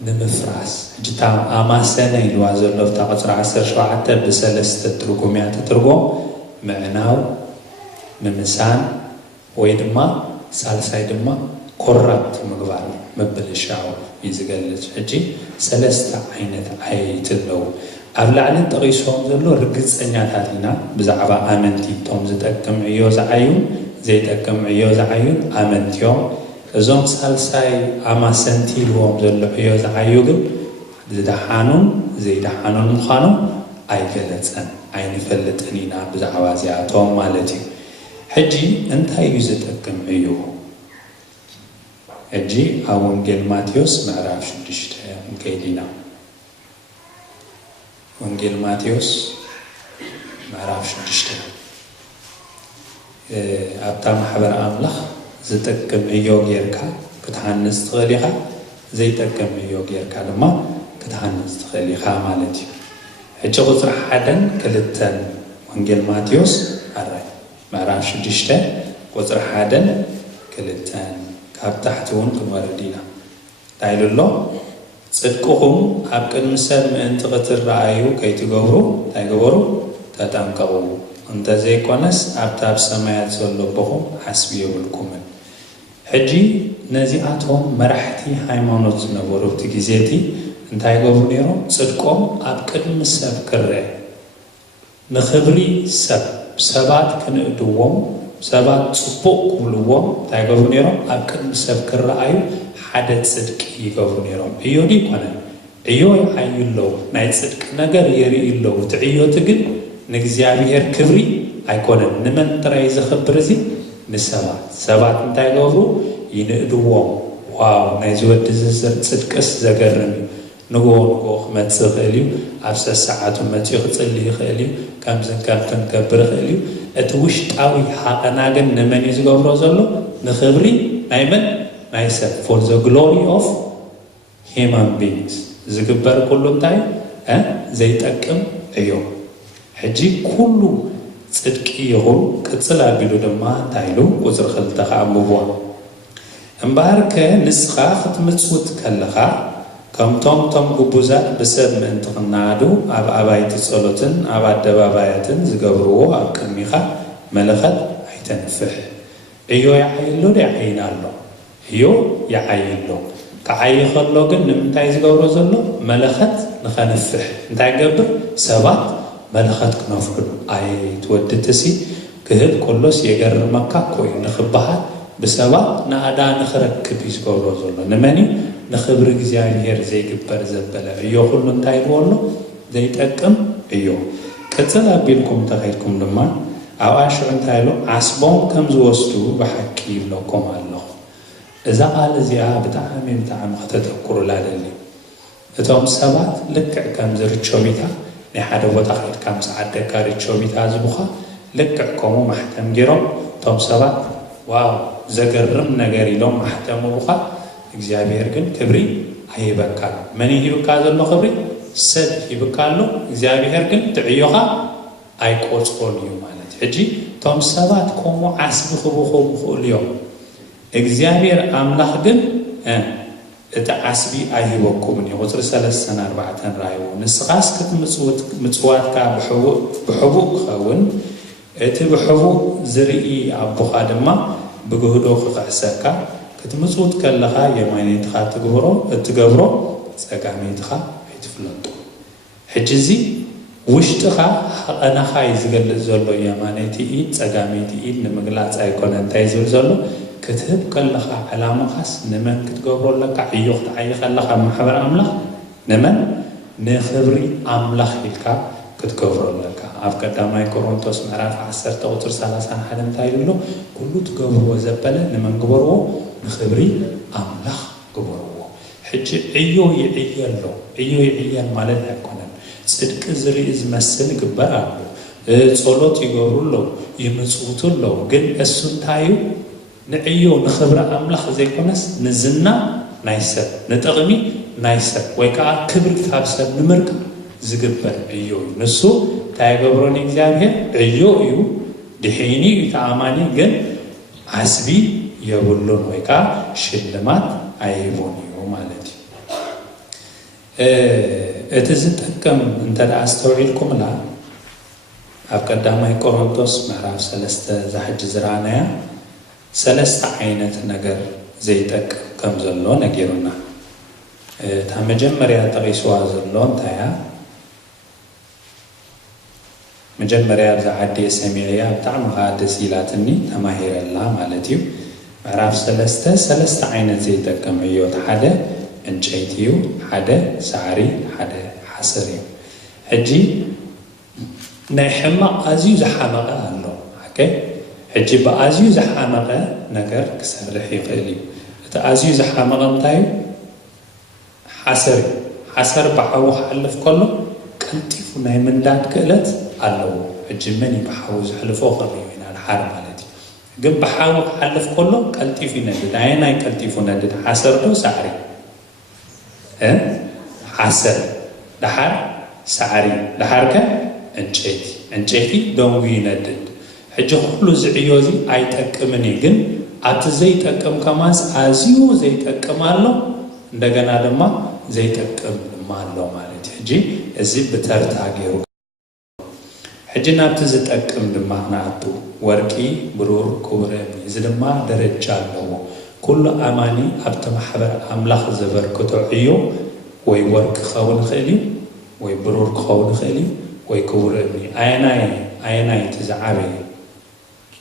ንምፍራስ እጅታ ኣማሰነ ኢልዋ ዘሎ ኣብታ ቁፅሪ 17 ብሰለስተ ትርጉም እያ ትትርጎም ምዕናው ምምሳን ወይ ድማ ሳልሳይ ድማ ኮራፕት ምግባር ምብልሻው እዩ ዝገልጽ ሕጂ ሰለስተ ዓይነት ዓየይቲ ኣለዉ ኣብ ላዕሊ ጠቂሶም ዘሎ ርግፀኛታት ኢና ብዛዕባ ኣመንቲ እቶም ዝጠቅም ዕዮ ዝዓዩን ዘይጠቅም ዕዮ ዝዓዩን ኣመንቲዮም እዞም ሳልሳይ ኣማሰንቲ ኢልዎም ዘሎ ዕዮ ዝዓዩ ግን ዝደሓኑን ዘይደሓኑን ምዃኑ ኣይገለፀን ኣይንፈልጥን ኢና ብዛዕባ እዚኣቶም ማለት እዩ ሕጂ እንታይ እዩ ዝጠቅም ዕዮ ሕጂ ኣብ ወንጌል ማቴዎስ ምዕራፍ 6 ንከይድ ኢና ወንጌል ማቴዎስ ምዕራፍ 6 ኣብታ ማሕበር ኣምላኽ ዝጠቅም ዕዮ ጌርካ ክትሃንፅ ትኽእል ኢኻ ዘይጠቅም ዕዮ ጌርካ ድማ ክትሃንፅ ትኽእል ኢኻ ማለት እዩ ሕጂ ቁፅሪ 1-2 ወንጌል ማቴዎስ ኣራይ ምዕራፍ 6 ቁፅሪ 1-2 ካብ ታሕቲ እውን ክንወርድ ኢና እንታይ ኢሉ ኣሎ ጽድቅኹም ኣብ ቅድሚ ሰብ ምእንቲ ክትረኣዩ ከይትገብሩ እንታይ ገበሩ ተጠንቀቑ እንተዘይኮነስ ኣብታ ኣብ ሰማያት ዘሎ ኣቦኹም ሓስቢ የብልኩምን ሕጂ ነዚኣቶም መራሕቲ ሃይማኖት ዝነበሩ እቲ ግዜቲ እንታይ ገብሩ ነይሮም ጽድቆም ኣብ ቅድሚ ሰብ ክርአ ንኽብሪ ሰባት ክንእድዎም ሰባት ጽቡቕ ክብልዎም እንታይ ገብሩ ነይሮም ኣብ ቅድሚ ሰብ ክረኣዩ ሓደ ጽድቂ ይገብሩ ነይሮም ዕዮ ይኮነን ዕዮ ይዓዩ ኣለዉ ናይ ጽድቂ ነገር የርኢ ኣለዉ እቲ ዕዮት ግን ንእግዚኣብሔር ክብሪ ኣይኮነን ንመን ጥራይ ዝኽብር እዚ ንሰባት እንታይ ገብሩ ይንእድዎም ዋው ናይ ዝወዲ ጽድቅስ ዘገርም እዩ ንጎ ክመፅእ ይኽእል እዩ ኣብ ሰዓቱ መፅኡ ክፅሊ ይኽእል እዩ ከምዝን ከምትን ክገብር ይኽእል እዩ እቲ ውሽጣዊ ሓቐና ግን ንመን እዩ ዝገብሮ ዘሎ ንኽብሪ ናይ መን ናይ ሰብ for the glory of human beings ዝግበር ኩሉ እንታይ ዘይጠቅም ዕዮ ሕጂ ኩሉ ጽድቂ ይኹን ቅፅል ኣቢሉ ድማ እንታይ ኢሉ ቁፅሪ 2 ከኣንብብዎ እምበኣርከ ንስኻ ክትምፅውት ከለኻ ከምቶም ግቡዛት ብሰብ ምእንቲ ክናኣዱ ኣብ ኣባይቲ ጸሎትን ኣብ ኣደባባያትን ዝገብርዎ ኣብ ቅድሚኻ መለኸት ኣይተንፍሕ ዕዮ ይዓይሎ ይዓይና ኣሎ ዕዮ ይዓይሎ ክዓይ ከሎ ግን ንምንታይ ዝገብሮ ዘሎ መለኸት ንኸንፍሕ እንታይ ገብር ሰባት መለኸት ክነፍሕሉ ኣይትወድትሲ ክህብ ከሎስ የገርመካ ኮይኑ ንኽበሃል ብሰባት ንኣዳ ንኽረክብ እዩ ዝገብሮ ዘሎ ንመኒ ንኽብሪ እግዚኣብሔር ዘይግበር ዘበለ ዕዮ ኩሉ እንታይ ይብዎ ኣሎ ዘይጠቅም ዕዮ كتل أبيلكم تخيلكم لما أو أشعر تايلو عصبون كم زوستو بحكي لكم الله إذا قال زيها بتعامل ختتذكروا لا دلي إتهم سبات لك كم زرت شوبيتا نحن وتخيل كم ساعة كارت شوبيتا زبخة لك كمو محتم جرام إتهم سبات واو زجرم نجاري لهم محتم بخة إجابير جن كبري هي بكال مني هي بكال الله خبري سد هي بكالو إجابير جن تعيوها أي قوس قول يوم على تحجي إتهم سبات كمو عصب خبو اليوم إجابير أملاخ جن تعصبي أيه وكمني وتر 3 4 رايو نسقاس كت مصوات كا بحبوق خون بحبوق زرئي أبو خادمة بجهدو خقعسكا كت مصوت كلها يماني تخا تجبرو سكامي تخا يتفلتو حجزي وشتخا أنا خايز قال زلوا يماني تيجي سكامي تيجي نمجلات أيقونة تايزول زلوا كتب كلها علامة خاص نمن كتجبرو لك عيوخ تعيخ لك محبر أملاخ نمن نخبري أملاخ لك كتجبرو لك أفكار دامي كورنثوس معرف 10 أو 30 حدا تايلو كله تجبرو زبالة نمن جبرو نخبري أملاخ جبرو حج عيو يعيالو عيو يعيال مالد هكونا صدق زري إزمسل جبرالو صلوت يجبرو له يمسوتو له جن السنتايو نعيو نخبر أملاخ زي كونس نزلنا نايسر نتغمي نايسر ويكا كبر كتاب سر نمرك زقبر عيو نسو تايقبروني إجابه عيو يو دحيني يتعاماني جن عسبي يقولون ويكا شلمات عيبون يو مالتي اتزتكم انت استوعيلكم لا أفقدامي كورنثوس معرف 3 زحج زرانيا 3 عينة نجر زيتك كم زلون نجيرنا تمجمريا تغيسوا زلون تايا مجمريا زعدي سميعيا بتاع غاد سيلاتني تماهير الله مالتيو معرف 3 عينة زيتك كم عيوت حدا انشيتيو حدا سعري حدا حسريو حجي نحما أزيو زحمقة الله اوكي حجي بأزيو زحمقة نجر كسرح يقلي تأزيو زحمقة متاعي حسر بحاو حلف كله كنتيفو ناي من دات كقلت الله حجي مني بحاو زحلف أخر هنا الحرب مالتي قم بحاو حلف كله كنتيفو ندد عيناي كنتيفو ندد حسر دو سعري حسر لحر سعري لحر انشيتي دونغي ندد حجي كله زعيوزي አይጠቅምني ግን አትዘይጠቅም ከማስ አዚዩ ዘይጠቅማለው እንደገና ደግሞ ዘይጠቅማለው ማለት ሕጂ እዚህ በተርታገሩ ሕጂ ናብት ዝጠቅም ድማናቱ ወርቂ ብሩር ኩብረም ይዝድማ ደረጃ አለው ኩሉ አማኒ አብተ ማህበር አምላኽ ዘበርከቶ እዩ ወይ ወርቅ ኸውን ኸሊ ወይ ብሩር ኸውን ኸሊ ወይ ኩብረም አይናይ ተዛዓበ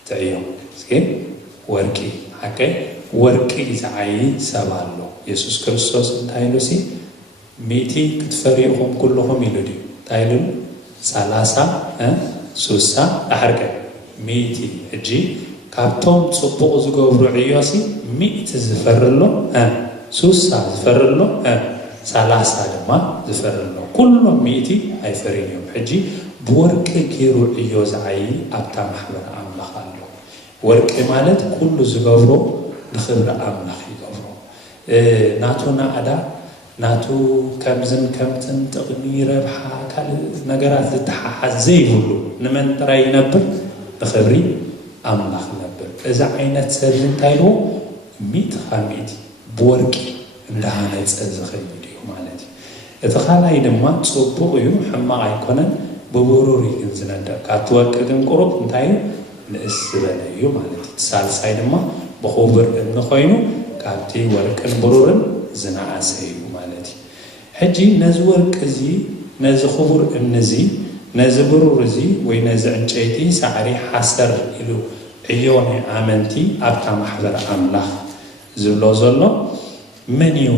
تعيهم سكين ورقي حكي ورقي زعي سبالو يسوع كريستوس تايلوسي ميتي كتفريقهم كلهم يلودي تايلو 30 سوسا أحرك ميتي اجي كابتوم صبوغ زغبرو عياسي ميت زفرلو سوسا زفرلو 30 دما زفرلو كلهم ميتي اي فرينيوم حجي بورق كيرو عيوز عي ابتا محبر املاخ ورق مالت كل زغبرو نخبر املاخ يغبرو ناتونا ادا ناتو كمزن كمتن تقني ربحا كال نغرات لتححزي هلو نمن تراي نبر بخبري املاخ نبر اذا عينت سلن تايلو ميت خاميتي بورقي اندهانا يتصزخي فيديو مالتي اتخالاي دما صبو يو حما ايكونن ببوروري انزندا كاتورق دن قرب انتاي نسبليو مالتي سالساي دما بخبر ان خوينو كابتي ورقن برورن زناعسيو مالتي حجي نزورق زي نز خبر انزي نز برور زي وي نز انچيتي سعري حسر الو عيوني امنتي ابتا محضر املاح زلو زلو منيو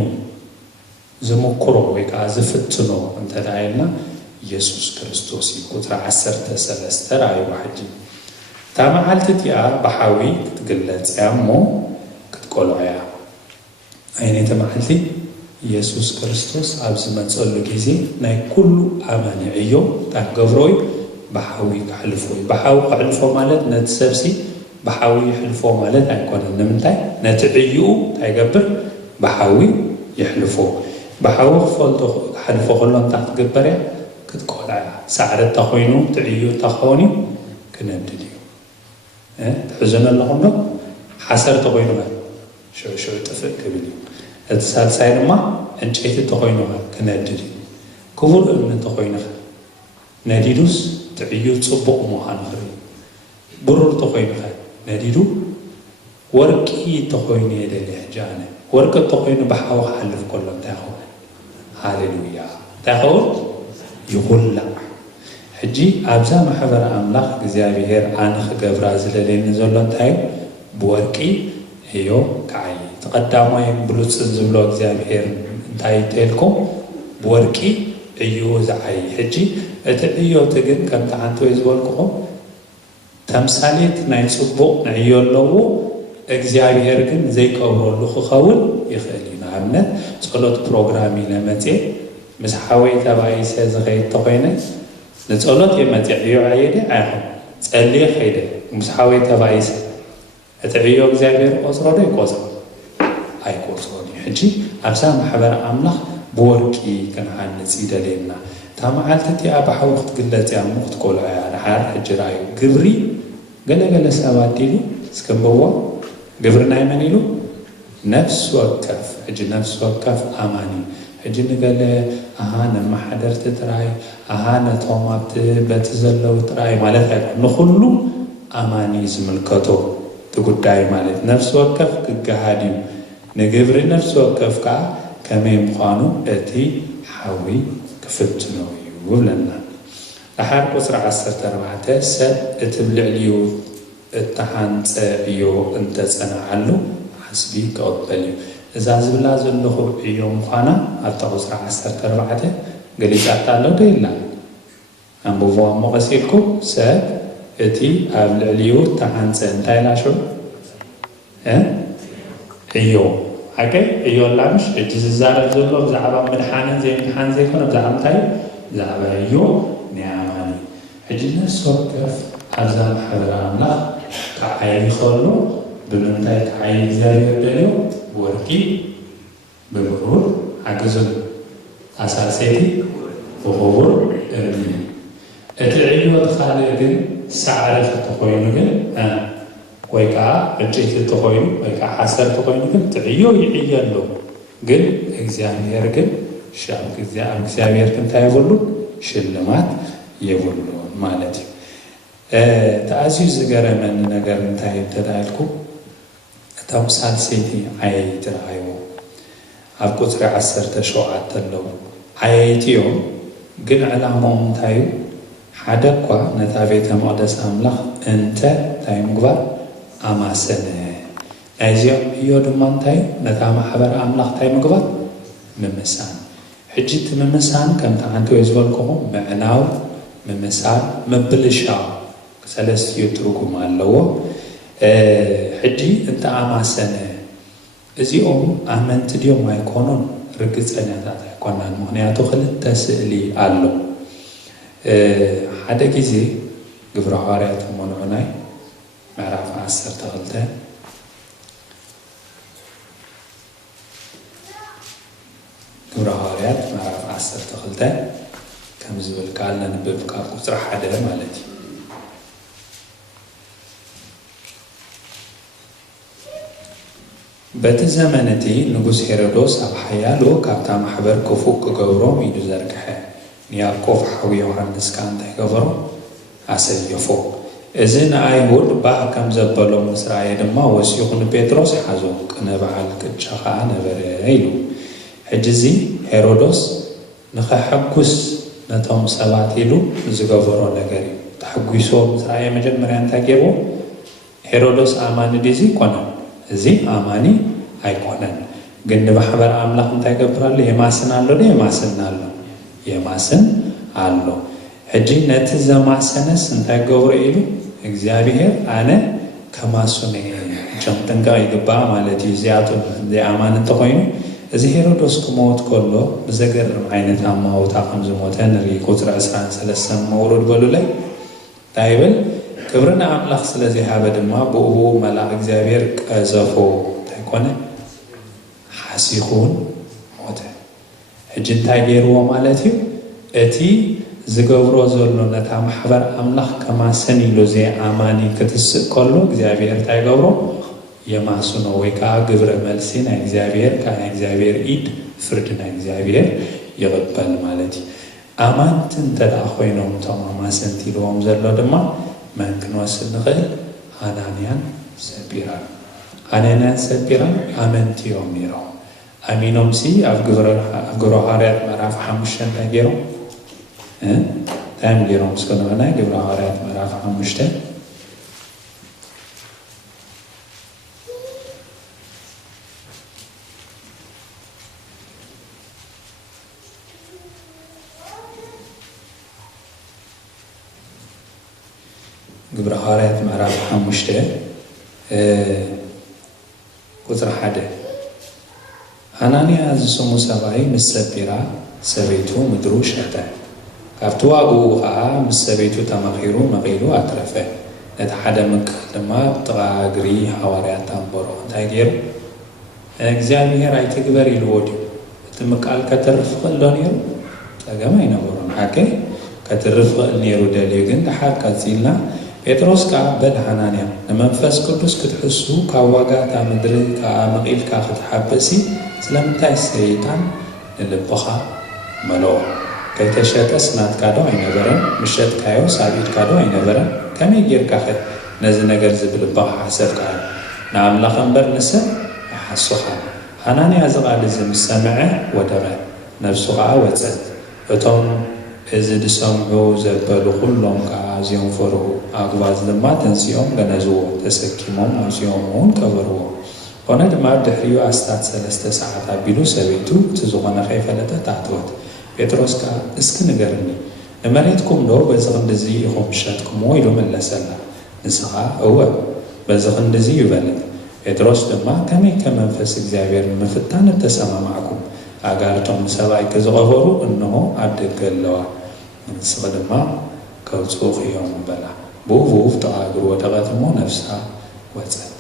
زمكرو ويكا زفتنو انت دايلنا ኢየሱስ ክርስቶስ ቁጥር 13 ራእይ ዋሕጂ ታማዓልትቲያ በሓዊ ክትግለጽ ያሞ ክትቆልዖያ ኣይነተ መዓልቲ ኢየሱስ ክርስቶስ ኣብ ዝመጸሉ ጊዜ ናይ ኩሉ ኣማኒ ዕዮ ታገብሮይ በሓዊ ክሕልፎ በሓዊ ክሕልፎ ማለት ነቲ ሰብሲ በሓዊ ይሕልፎ ማለት ኣይኮነን ንምንታይ ነቲ ዕዩ ታይገብር በሓዊ ይሕልፎ በሓዊ ክፈልጦ ክሕልፎ ከሎ እንታይ ክትግበር እያ ክትቆልዓ ሳዕሪ ተኾይኑ ትዕዩ ተኾኒ ክነድድ እዩ ትሕዘኑ ኣለኹም ዶ ሓሰር ተኾይኑ ሽዑ ጥፍእ ክብል እዩ እቲ ሳልሳይ ድማ ዕንጨይቲ ተኾይኑኻ ክነድድ እዩ ክቡር እምኒ ተኾይኑኻ ነዲዱስ ትዕዩ ጽቡቕ ምዃኑ ክርኢ ብሩር ተኾይኑኻ ነዲዱ ወርቂ ተኾይኑ የደሊ ሕጂ ኣነ ወርቂ ተኾይኑ በሓዊ ክሓልፍ ከሎ እንታይ ይኸውን ሃሌሉያ እንታይ ይኸውን ይኹላዕ ሕጂ ኣብዛ ማሕበረ ኣምላኽ እግዚኣብሔር ኣነ ክገብራ ዝደለየኒ ዘሎ እንታይ ብወርቂ እዮ ከዓይ ተቐዳማይ ብሉፅን ዝብሎ እግዚኣብሔር እንታይ ተልኩም ብወርቂ እዩ ዝዓይ ሕጂ እቲ ዕዮቲ ግን ከምቲ ሓንቲ ወይ ዝበልክኹም ተምሳሌት ናይ ጽቡቕ ንዕዮ ኣለዎ እግዚኣብሔር ግን ዘይቀብረሉ ክኸውን ይኽእል እዩ ንኣብነት ጸሎት ፕሮግራም ኢለ መፅአ ምስ ሓወይ ተባኢሰ ዝኸይድ ተኾይነ ንጸሎት የመፅዕ ዕዮ ዓየደ ኣይኹን ጸልየ ኸይደ ምስ ሓወይ ተባኢሰ እቲ ዕዮ እግዚኣብሔር ቆፅሮ ዶ ይቆፅሮ ኣይቆፅሮን እዩ ሕጂ ኣብዛ ማሕበረ ኣምላኽ ብወርቂ ክንሓንፅ ይደልየና እታ መዓልቲ እቲኣ ብሓዊ ክትግለጽ እያ እሞ ክትቆልዖ እያ ድሓር ሕጂ ራእዩ ግብሪ ገለገለ ሰባት ኢሉ እስከንብዎ ግብሪ ናይ መን ኢሉ ነፍሲ ወከፍ ሕጂ ነፍሲ ወከፍ ኣማኒ ሕጂ ንገለ ኣሃ ነማሓደርቲ ጥራይ ኣሃ ነቶም ኣብቲ በቲ ዘለዉ ጥራይ ማለት ኣይኮን ንኹሉ ኣማኒ ዝምልከቶ እቲ ጉዳይ ማለት ነፍሲ ወከፍ ክገሃድ እዩ ንግብሪ ነፍሲ ወከፍ ከዓ ከመይ ምዃኑ እቲ ሓዊ ክፍትኖ እዩ ብለና ድሓር ቁፅሪ 14 ሰብ እቲ ብልዕልዩ እተሓንፀ እዮ እንተጸናዓሉ ሓስቢ ክቕበል እዩ እዛ ዝብላ ዘለኹ እዮ ምዃና ኣብታ ቁፅሪ 14 ገሊጻታ ኣሎ ዶ ኢላ ኣንብቦዋ እሞ ቀሲልኩም ሰብ እቲ ኣብ ልዕልዩ እተሓንፀ እንታይ ላሽዑ እዮ ሓቀይ እዮ ላምሽ ሕጂ ዝዛረብ ዘሎ ብዛዕባ ምድሓንን ዘይምድሓን ዘይኮነ ብዛዕባ እንታይ ብዛዕባ እዮ ናይ ኣማኒ ሕጂ ነፍሲ ወከፍ ኣብዛ ማሕበረ ኣምላኽ ክዓይ ከሎ ብምንታይ ክዓይ እግዚኣብሔር ደልዮ ብወርቂ ብብሩር ሓገዙን ኣሳሰይቲ ብኽቡር እምኒ እቲ ዕዮት ካልእ ግን ሳዕሪ ተኾይኑ ግን ወይ ከዓ ዕንጨይቲ ተኾይኑ ወይ ከዓ ሓሰር ተኾይኑ ግን ትዕዮ ይዕዮ ኣሎ ግን እግዚኣብሔር ግን ኣብ እግዚኣብሔር እንታይ የብሉ ሽልማት የብሉ ማለት እዩ ተኣዝዩ ዝገረመኒ ነገር እንታይ ተዳልኩ እቶም ሳልሰይቲ ዓየይቲ ረኣይዎ ኣብ ቁፅሪ 17 ኣለዉ ዓየይቲ እዮም ግን ዕላማኦም እንታይ እዩ ሓደ እኳ ነታ ቤተ መቕደስ ኣምላኽ እንታይ ምግባር ኣማሰነ ናይዚኦም እዮ ድማ እንታይ ነታ ማሕበረ ኣምላኽ እንታይ ምግባር ምምሳን ሕጂ እቲ ምምሳን ከምቲ ሓንቲ ወይ ዝበልክኹም ምዕናው ምምሳን ምብልሻው ሰለስትዮ ትርጉም ኣለዎ ሕጂ እንተ ኣማሰነ እዚኦም ኣመንቲ ድዮም ኣይኮኑን ርግፀኛታት ኣይኮናን ምክንያቱ ክልተ ስእሊ ኣሎ ሓደ ጊዜ ግብረ ሐዋርያት መኑዑናይ ምዕራፍ 12 ግብረ ሐዋርያት ምዕራፍ 12 ከም ዝብል ቃል ነንብብ ካብ ቁፅሪ 1 ማለት እዩ በቲ ዘመን እቲ ንጉስ ሄሮዶስ ኣብ ሓያሉ ካብታ ማሕበር ክፉእ ክገብሮም ኢዱ ዘርግሐ ንያዕቆብ ሓዊ ዮሃንስ ከዓ እንታይ ገበሮ ኣሰየፎ እዚ ንኣይሁድ ባህ ከም ዘበሎም ምስ ረኣየ ድማ ወሲኹ ንጴጥሮስ ሓዞ ቅነ በዓል ቅጫ ከዓ ነበረ ኢሉ ሕጂ እዚ ሄሮዶስ ንኸሐጉስ ነቶም ሰባት ኢሉ ዝገበሮ ነገር እዩ ተሐጒሶም ምስ ረኣየ መጀመርያ እንታይ ገይሩ ሄሮዶስ ኣማኒ ድዚ ይኮነን እዚ ኣማኒ ኣይኮነን ግን ንማሕበረ ኣምላኽ እንታይ ገብር ኣሎ የማስን ኣሎ ዶ የማስን ኣሎ የማስን አለው ሕጂ ነቲ ዘማሰነስ እንታይ ገብሮ ኢሉ እግዚአብሔር አነ ከማሱኔ ጀምተንጋ ይግባእ ማለት እዩ እዚኣቶም ዘይኣማን እንተኮይኑ እዚ ሄሮዶስ ክሞት ከሎ ብዘገርም ዓይነት ኣማውታ ከም ዝሞተ ንርኢ ቁፅሪ 23 መውሩድ በሉ ላይ እንታይ ይብል ክብርና ኣምላኽ ስለዘይሃበ ድማ ብእቡ መልኣክ እግዚአብሔር ቀዘፎ እንታይ ኮነ ሓሲኹን ሞተ ሕጂ እንታይ ገይርዎ ማለት እዩ እቲ ዝገብሮ ዘሎ ነታ ማሕበር ኣምላኽ ከማሰን ኢሉ ዘይኣማኒ ክትስእ ከሎ እግዚአብሔር እንታይ ገብሮ የማሱኖ ወይ ከዓ ግብረ መልሲ ናይ እግዚአብሔር ካብ ናይ እግዚአብሔር ኢድ ፍርዲ ናይ እግዚአብሔር ይቕበል ማለት እዩ ኣማንቲ እንተደኣ ኮይኖም እቶም ኣማሰንቲ ኢልዎም ዘሎ ድማ መን ክንወስድ ንኽእል ሃናንያን ሰጲራን ኣመንቲ እዮም ነይሮም ኣሚኖምሲ ኣብ ግብረ ሐዋርያት ምዕራፍ 5 እንታይ ገይሮም ታይም ገይሮም እስከነበና ግብረ ሐዋርያት ምዕራፍ 5 ግብረ ሐዋርያት ምዕራፍ 5 ቁጥሪ 1 ሃናንያ ዝስሙ ሰብኣይ ምስ ሰጲራ ሰበይቱ ምድሩ ሸጠ ካብቲ ዋግኡ ከዓ ምስ ሰበይቱ ተመኺሩ መቒሉ ኣትረፈ ነቲ ሓደ ምንቅል ድማ ብጥቓ እግሪ ሐዋርያት ኣንበሮ እንታይ ገይሩ እግዚአብሔር ኣይትግበር ኢልዎ ድዩ እቲ ምቃል ከተርፍ ክእል ዶ ነይሩ ፀገም ኣይነበሮን ሓቂ ከተርፍ ክእል ነይሩ ደልዩ ግን ድሓር ቀፂልና ጴጥሮስ ከዓ በል ሃናንያ ንመንፈስ ቅዱስ ክትሕሱ ካብ ዋጋታ ምድሪ ከዓ መቒልካ ክትሓብሲ ስለምንታይ ሰይጣን ንልብኻ መለኦ ከይተሸጠስ ናትካ ዶ ኣይነበረን ምሸጥካዮ ሳቢድካ ዶ ኣይነበረን ከመይ ጌርካ ኸ ነዚ ነገር ዝብልብኻ ሓሰብካ ንኣምላኽ እምበር ንሰብ ይሓሱኻ ሃናንያ ዝቓል እዚ ምስ ሰምዐ ወደቐ ነብሱ ከዓ ወፀት እቶም እዚ ድሰምዑ ዘበሉ ኩሎም ከዓ እዚኦም ፈርሁ ኣግባዝ ድማ ተንሲኦም ገነዝዎ ተሰኪሞም ኣውፅኦም እውን ቀበርዎ ኮነ ድማ ድሕሪኡ ኣስታት 3 ሰዓት ኣቢሉ ሰበይቱ እቲ ዝኾነ ከይፈለጠት ኣትወት ጴጥሮስ ከዓ እስኪ ንገርኒ ንመሬትኩም ዶ በዚ ክንዲዚ ኢኹም ሸጥኩምዎ ኢሉ መለሰላ ንስኻ እወ በዚ ክንዲዚ ይበለት ጴጥሮስ ድማ ከመይ ከመንፈስ እግዚአብሔር ንምፍታን ተሰማማዕኩም ኣጋርቶም ሰብኣይ ክዝቐበሩ እንሆ ኣብ ደገ ኣለዋ ንስኻ ድማ ከውፅኡ እዮም በላ ብውፍ ተቓግሩ ወደቐት እሞ ነፍሳ ወፀት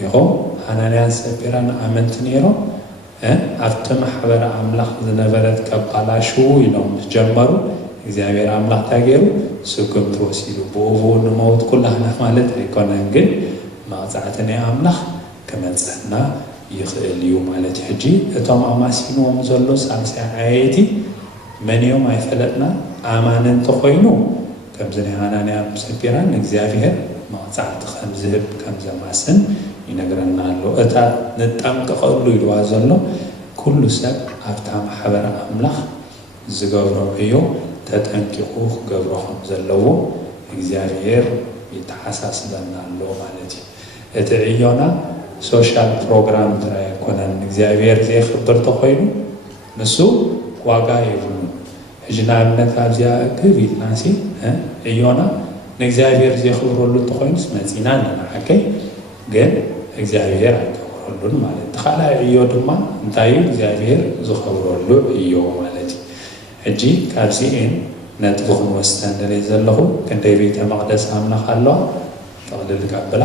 ሪኾም ሃናንያን ሰጲራን ኣመንቲ ነይሮም ኣብቲ ማሕበረ ኣምላኽ ዝነበረት ከባላሽው ኢሎም ጀመሩ እግዚአብሔር ኣምላኽ እንታይ ገይሩ ስጉምቲ ወሲዱ ብውፍ ንመውት ኩላህና ማለት ኣይኮነን ግን መቕፃዕቲ ናይ ኣምላኽ ክመፀና ይኽእል እዩ ማለት ሕጂ እቶም ኣማሲንዎም ዘሎ ሳልሳይ ዓየይቲ መን እዮም ኣይፈለጥና ኣማን እንተኮይኑ ከምዚ ናይ ሃናንያ ሰጲራን እግዚአብሔር መቕፃዕቲ ከም ዝህብ ከም ዘማስን ይነግረና ኣሎ እታ ንጠንቀቐሉ ኢልዋ ዘሎ ኩሉ ሰብ ኣብታ ማሕበረ ኣምላኽ ዝገብሮ ዕዮ ተጠንቂቑ ክገብሮ ከም ዘለዎ እግዚአብሔር ይተሓሳስበና ኣሎ ማለት እዩ እቲ ዕዮና ሶሻል ፕሮግራም ጥራይ ኣይኮነን እግዚአብሔር ዘይኽብር ተኮይኑ ንሱ ዋጋ የብሉን ሕጂ ንኣብነት ኣብዚኣ እክብ ኢልናሲ ዕዮና ንእግዚአብሔር ዘይኽብረሉ እንተኮይኑስ መፂና ኣለና ሓቀይ ግን እግዚአብሔር ኣይከብረሉን ማለት እቲ ካልኣይ ዕዮ ድማ እንታይ እዩ እግዚአብሔር ዝኸብረሉ ዕዮ ማለት እዩ ሕጂ ካብዚአን ነጥቢ ክንወስደ ንርኢ ዘለኹ ክንደይ ቤተ መቕደስ ኣምላኽ ኣለዋ ጠቕልል ቀብላ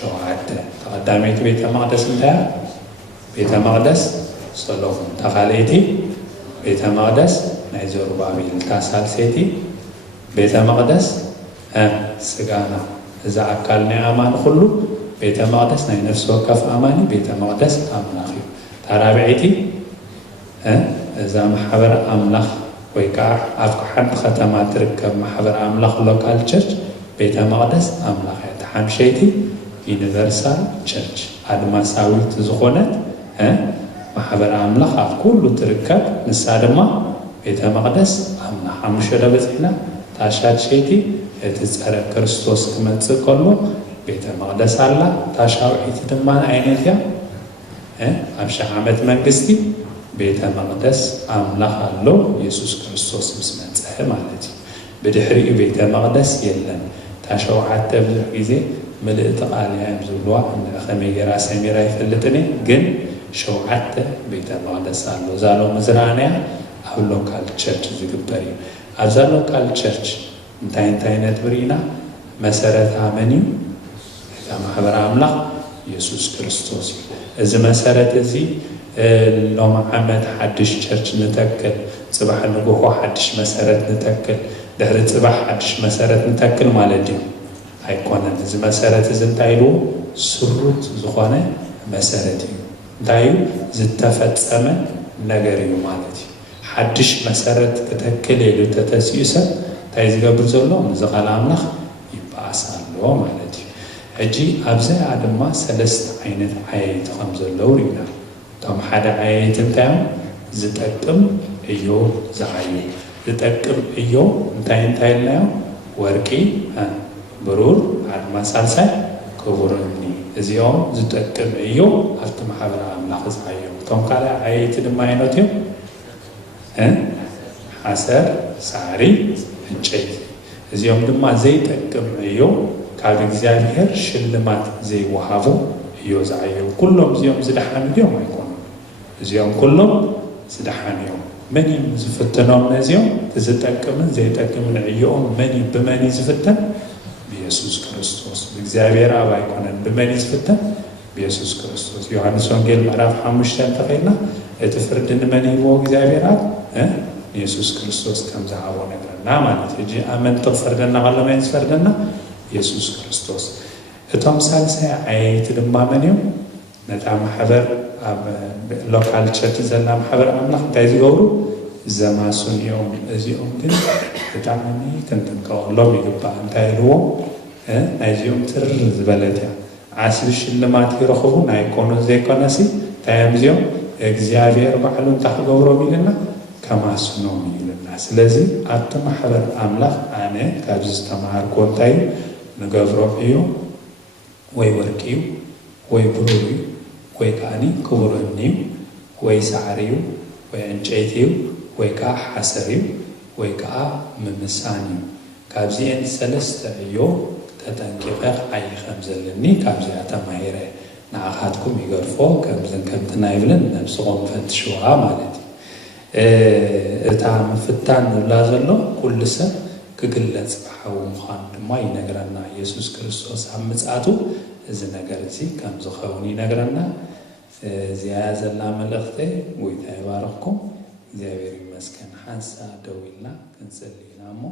7 ተቐዳመይቲ ቤተ መቕደስ እንታይ ቤተ መቕደስ ሰሎሞን ተኻልይቲ ቤተ መቕደስ ናይ ዘሩባቤል ሳልሰይቲ ቤተ መቕደስ ስጋና እዛ ኣካል ናይ ኣማን ኩሉ ቤተ መቕደስ ናይ ነፍሲ ወከፍ ኣማኒ ቤተ መቕደስ ኣምላኽ እዩ ታራብዒቲ እዛ ማሕበረ ኣምላኽ ወይ ከዓ ኣብ ሓንቲ ከተማ ትርከብ ማሕበረ ኣምላኽ ሎካል ቸርች ቤተ መቕደስ ኣምላኽ እያ ሓምሸይቲ ዩኒቨርሳል ቸርች ኣድማሳዊት ዝኾነት ማሕበረ ኣምላኽ ኣብ ኩሉ ትርከብ ንሳ ድማ ቤተ መቕደስ ኣምላኽ ሓሙሽተ በፂሕና ታሻድሸይቲ እቲ ፀረ ክርስቶስ ክመፅእ ከሎ ቤተ መቕደስ ኣላ ታሻውዒቲ ድማ ዓይነት እያ ኣብ 1000 ዓመት መንግስቲ ቤተ መቕደስ ኣምላኽ ኣሎ ኢየሱስ ክርስቶስ ምስ መፅእ مالتي بدحري بيت مقدس يلن تشوعت بزح جزء ملئت قاليا يمزلوا عند خميجرا سميرا يفلتني جن شوعت بيت مقدس الله زالو مزرانيا أو لوكال تشرش زقبري أزال لوكال تشرش انتين تبرينا مسارات عمني إذا ما حبر عملا يسوع كريستوس إذا مسارات زي لو محمد حدش تشرش نتأكل صباح النجوح حدش مسارات نتأكل دهرت صباح حدش مسارات نتأكل مالدي هيكون إذا مسارات إذا انتايلو سرط زخانة مسارتي دايو زتفت أمن نجاري مالدي حدش مسارات كتأكل يلو تتسيسا تايز قبل زلهم زغال عملخ يبقى أسأله مالدي هجي أبزي عدم ما سلست عينت عيت خمز اللورينا تم حدا عيت انتاهم زتأكم إيو زعيو زتأكم إيو انتاين لايو وركي برور عدم سالسا كبرني إزيوم زتأكم إيو أفتم حبر عملخ زعيو تم قالا عيت دماينوتيو حسر سعري እንጨት እዚያም ድማ ዘይጠቅም እዩ ካብ እግዚአብሔር ሽልማት ዘይወሃቡ እዩ ዛዕየው ኩሎም እዚኦም ዝደሓኑ እዮም አይኮኑ እዚኦም ኩሎም ዝደሓኑ እዮም መን ዝፍተኖም ነዚኦም ዝጠቅምን ዘይጠቅምን እዮም መን በመን ዝፍተን ኢየሱስ ክርስቶስ እግዚአብሔር አብ አይኮነን በመን ዝፍተን ኢየሱስ ክርስቶስ ዮሐንስ ወንጌል ምዕራፍ 5 ተፈይና እትፍርድን መን ይወ እግዚአብሔር አብ ኢየሱስ ክርስቶስ ከም ዝሃቦ ነገርና ማለት እጂ አመን ተፈርደና ዓለም ይስፈርደና ኢየሱስ ክርስቶስ እቶም ሳልሳይ አይት ድማ መንዩ ነታ ማሕበር ኣብ ሎካል ቸርች ዘላ ማሕበር አምላኽ እንታይ ዝገብሩ ዘማሱንዮም እዚኦም ግን በጣም ክንጥንቀቅሎም ይግባእ እንታይ ኢልዎ ናይዚኦም ትር ዝበለት እያ ዓስሊ ሽልማት ይረኽቡ ናይ ኮኑ ዘይኮነሲ ታይም እዚኦም እግዚአብሔር ባዕሉ እንታይ ክገብሮም ኢልና ከማሱኖም ይልና ስለዚህ አት ማሕበር አምላኽ አነ ካብ ዝተማሃርኩ እንታይ ንገብሮ እዩ ወይ ወርቂ ወይ ብሩር ወይ ካኒ ክቡርኒ ወይ ሳዕሪ ወይ እንጨይቲ ወይ ከዓ ሓሰር ወይ ከዓ ምምሳኒ ካብዚአን ሰለስተ እዩ ተጠንቂቐ ኣይኸም ዘለኒ ካብዚኣ ተማሂረ ንኣኻትኩም ይገርፎ ከምዝን ከምትና ይብልን ነብስኹም ፈትሽዋ ማለት እታ ምፍታን ዝብላ ዘሎ ኩሉ ሰብ ክግለጽ ብሓዊ ምዃኑ ድማ ይነግረና ኢየሱስ ክርስቶስ ኣብ ምጽኣቱ እዚ ነገር እዚ ከም ዝኸውን ይነግረና እዚኣ ዘላ መልእኽቲ ጎይታ ይባርኽኩም እግዚአብሔር ይመስገን ሓንሳ ደው ኢልና ክንጸልይ ኢና እሞ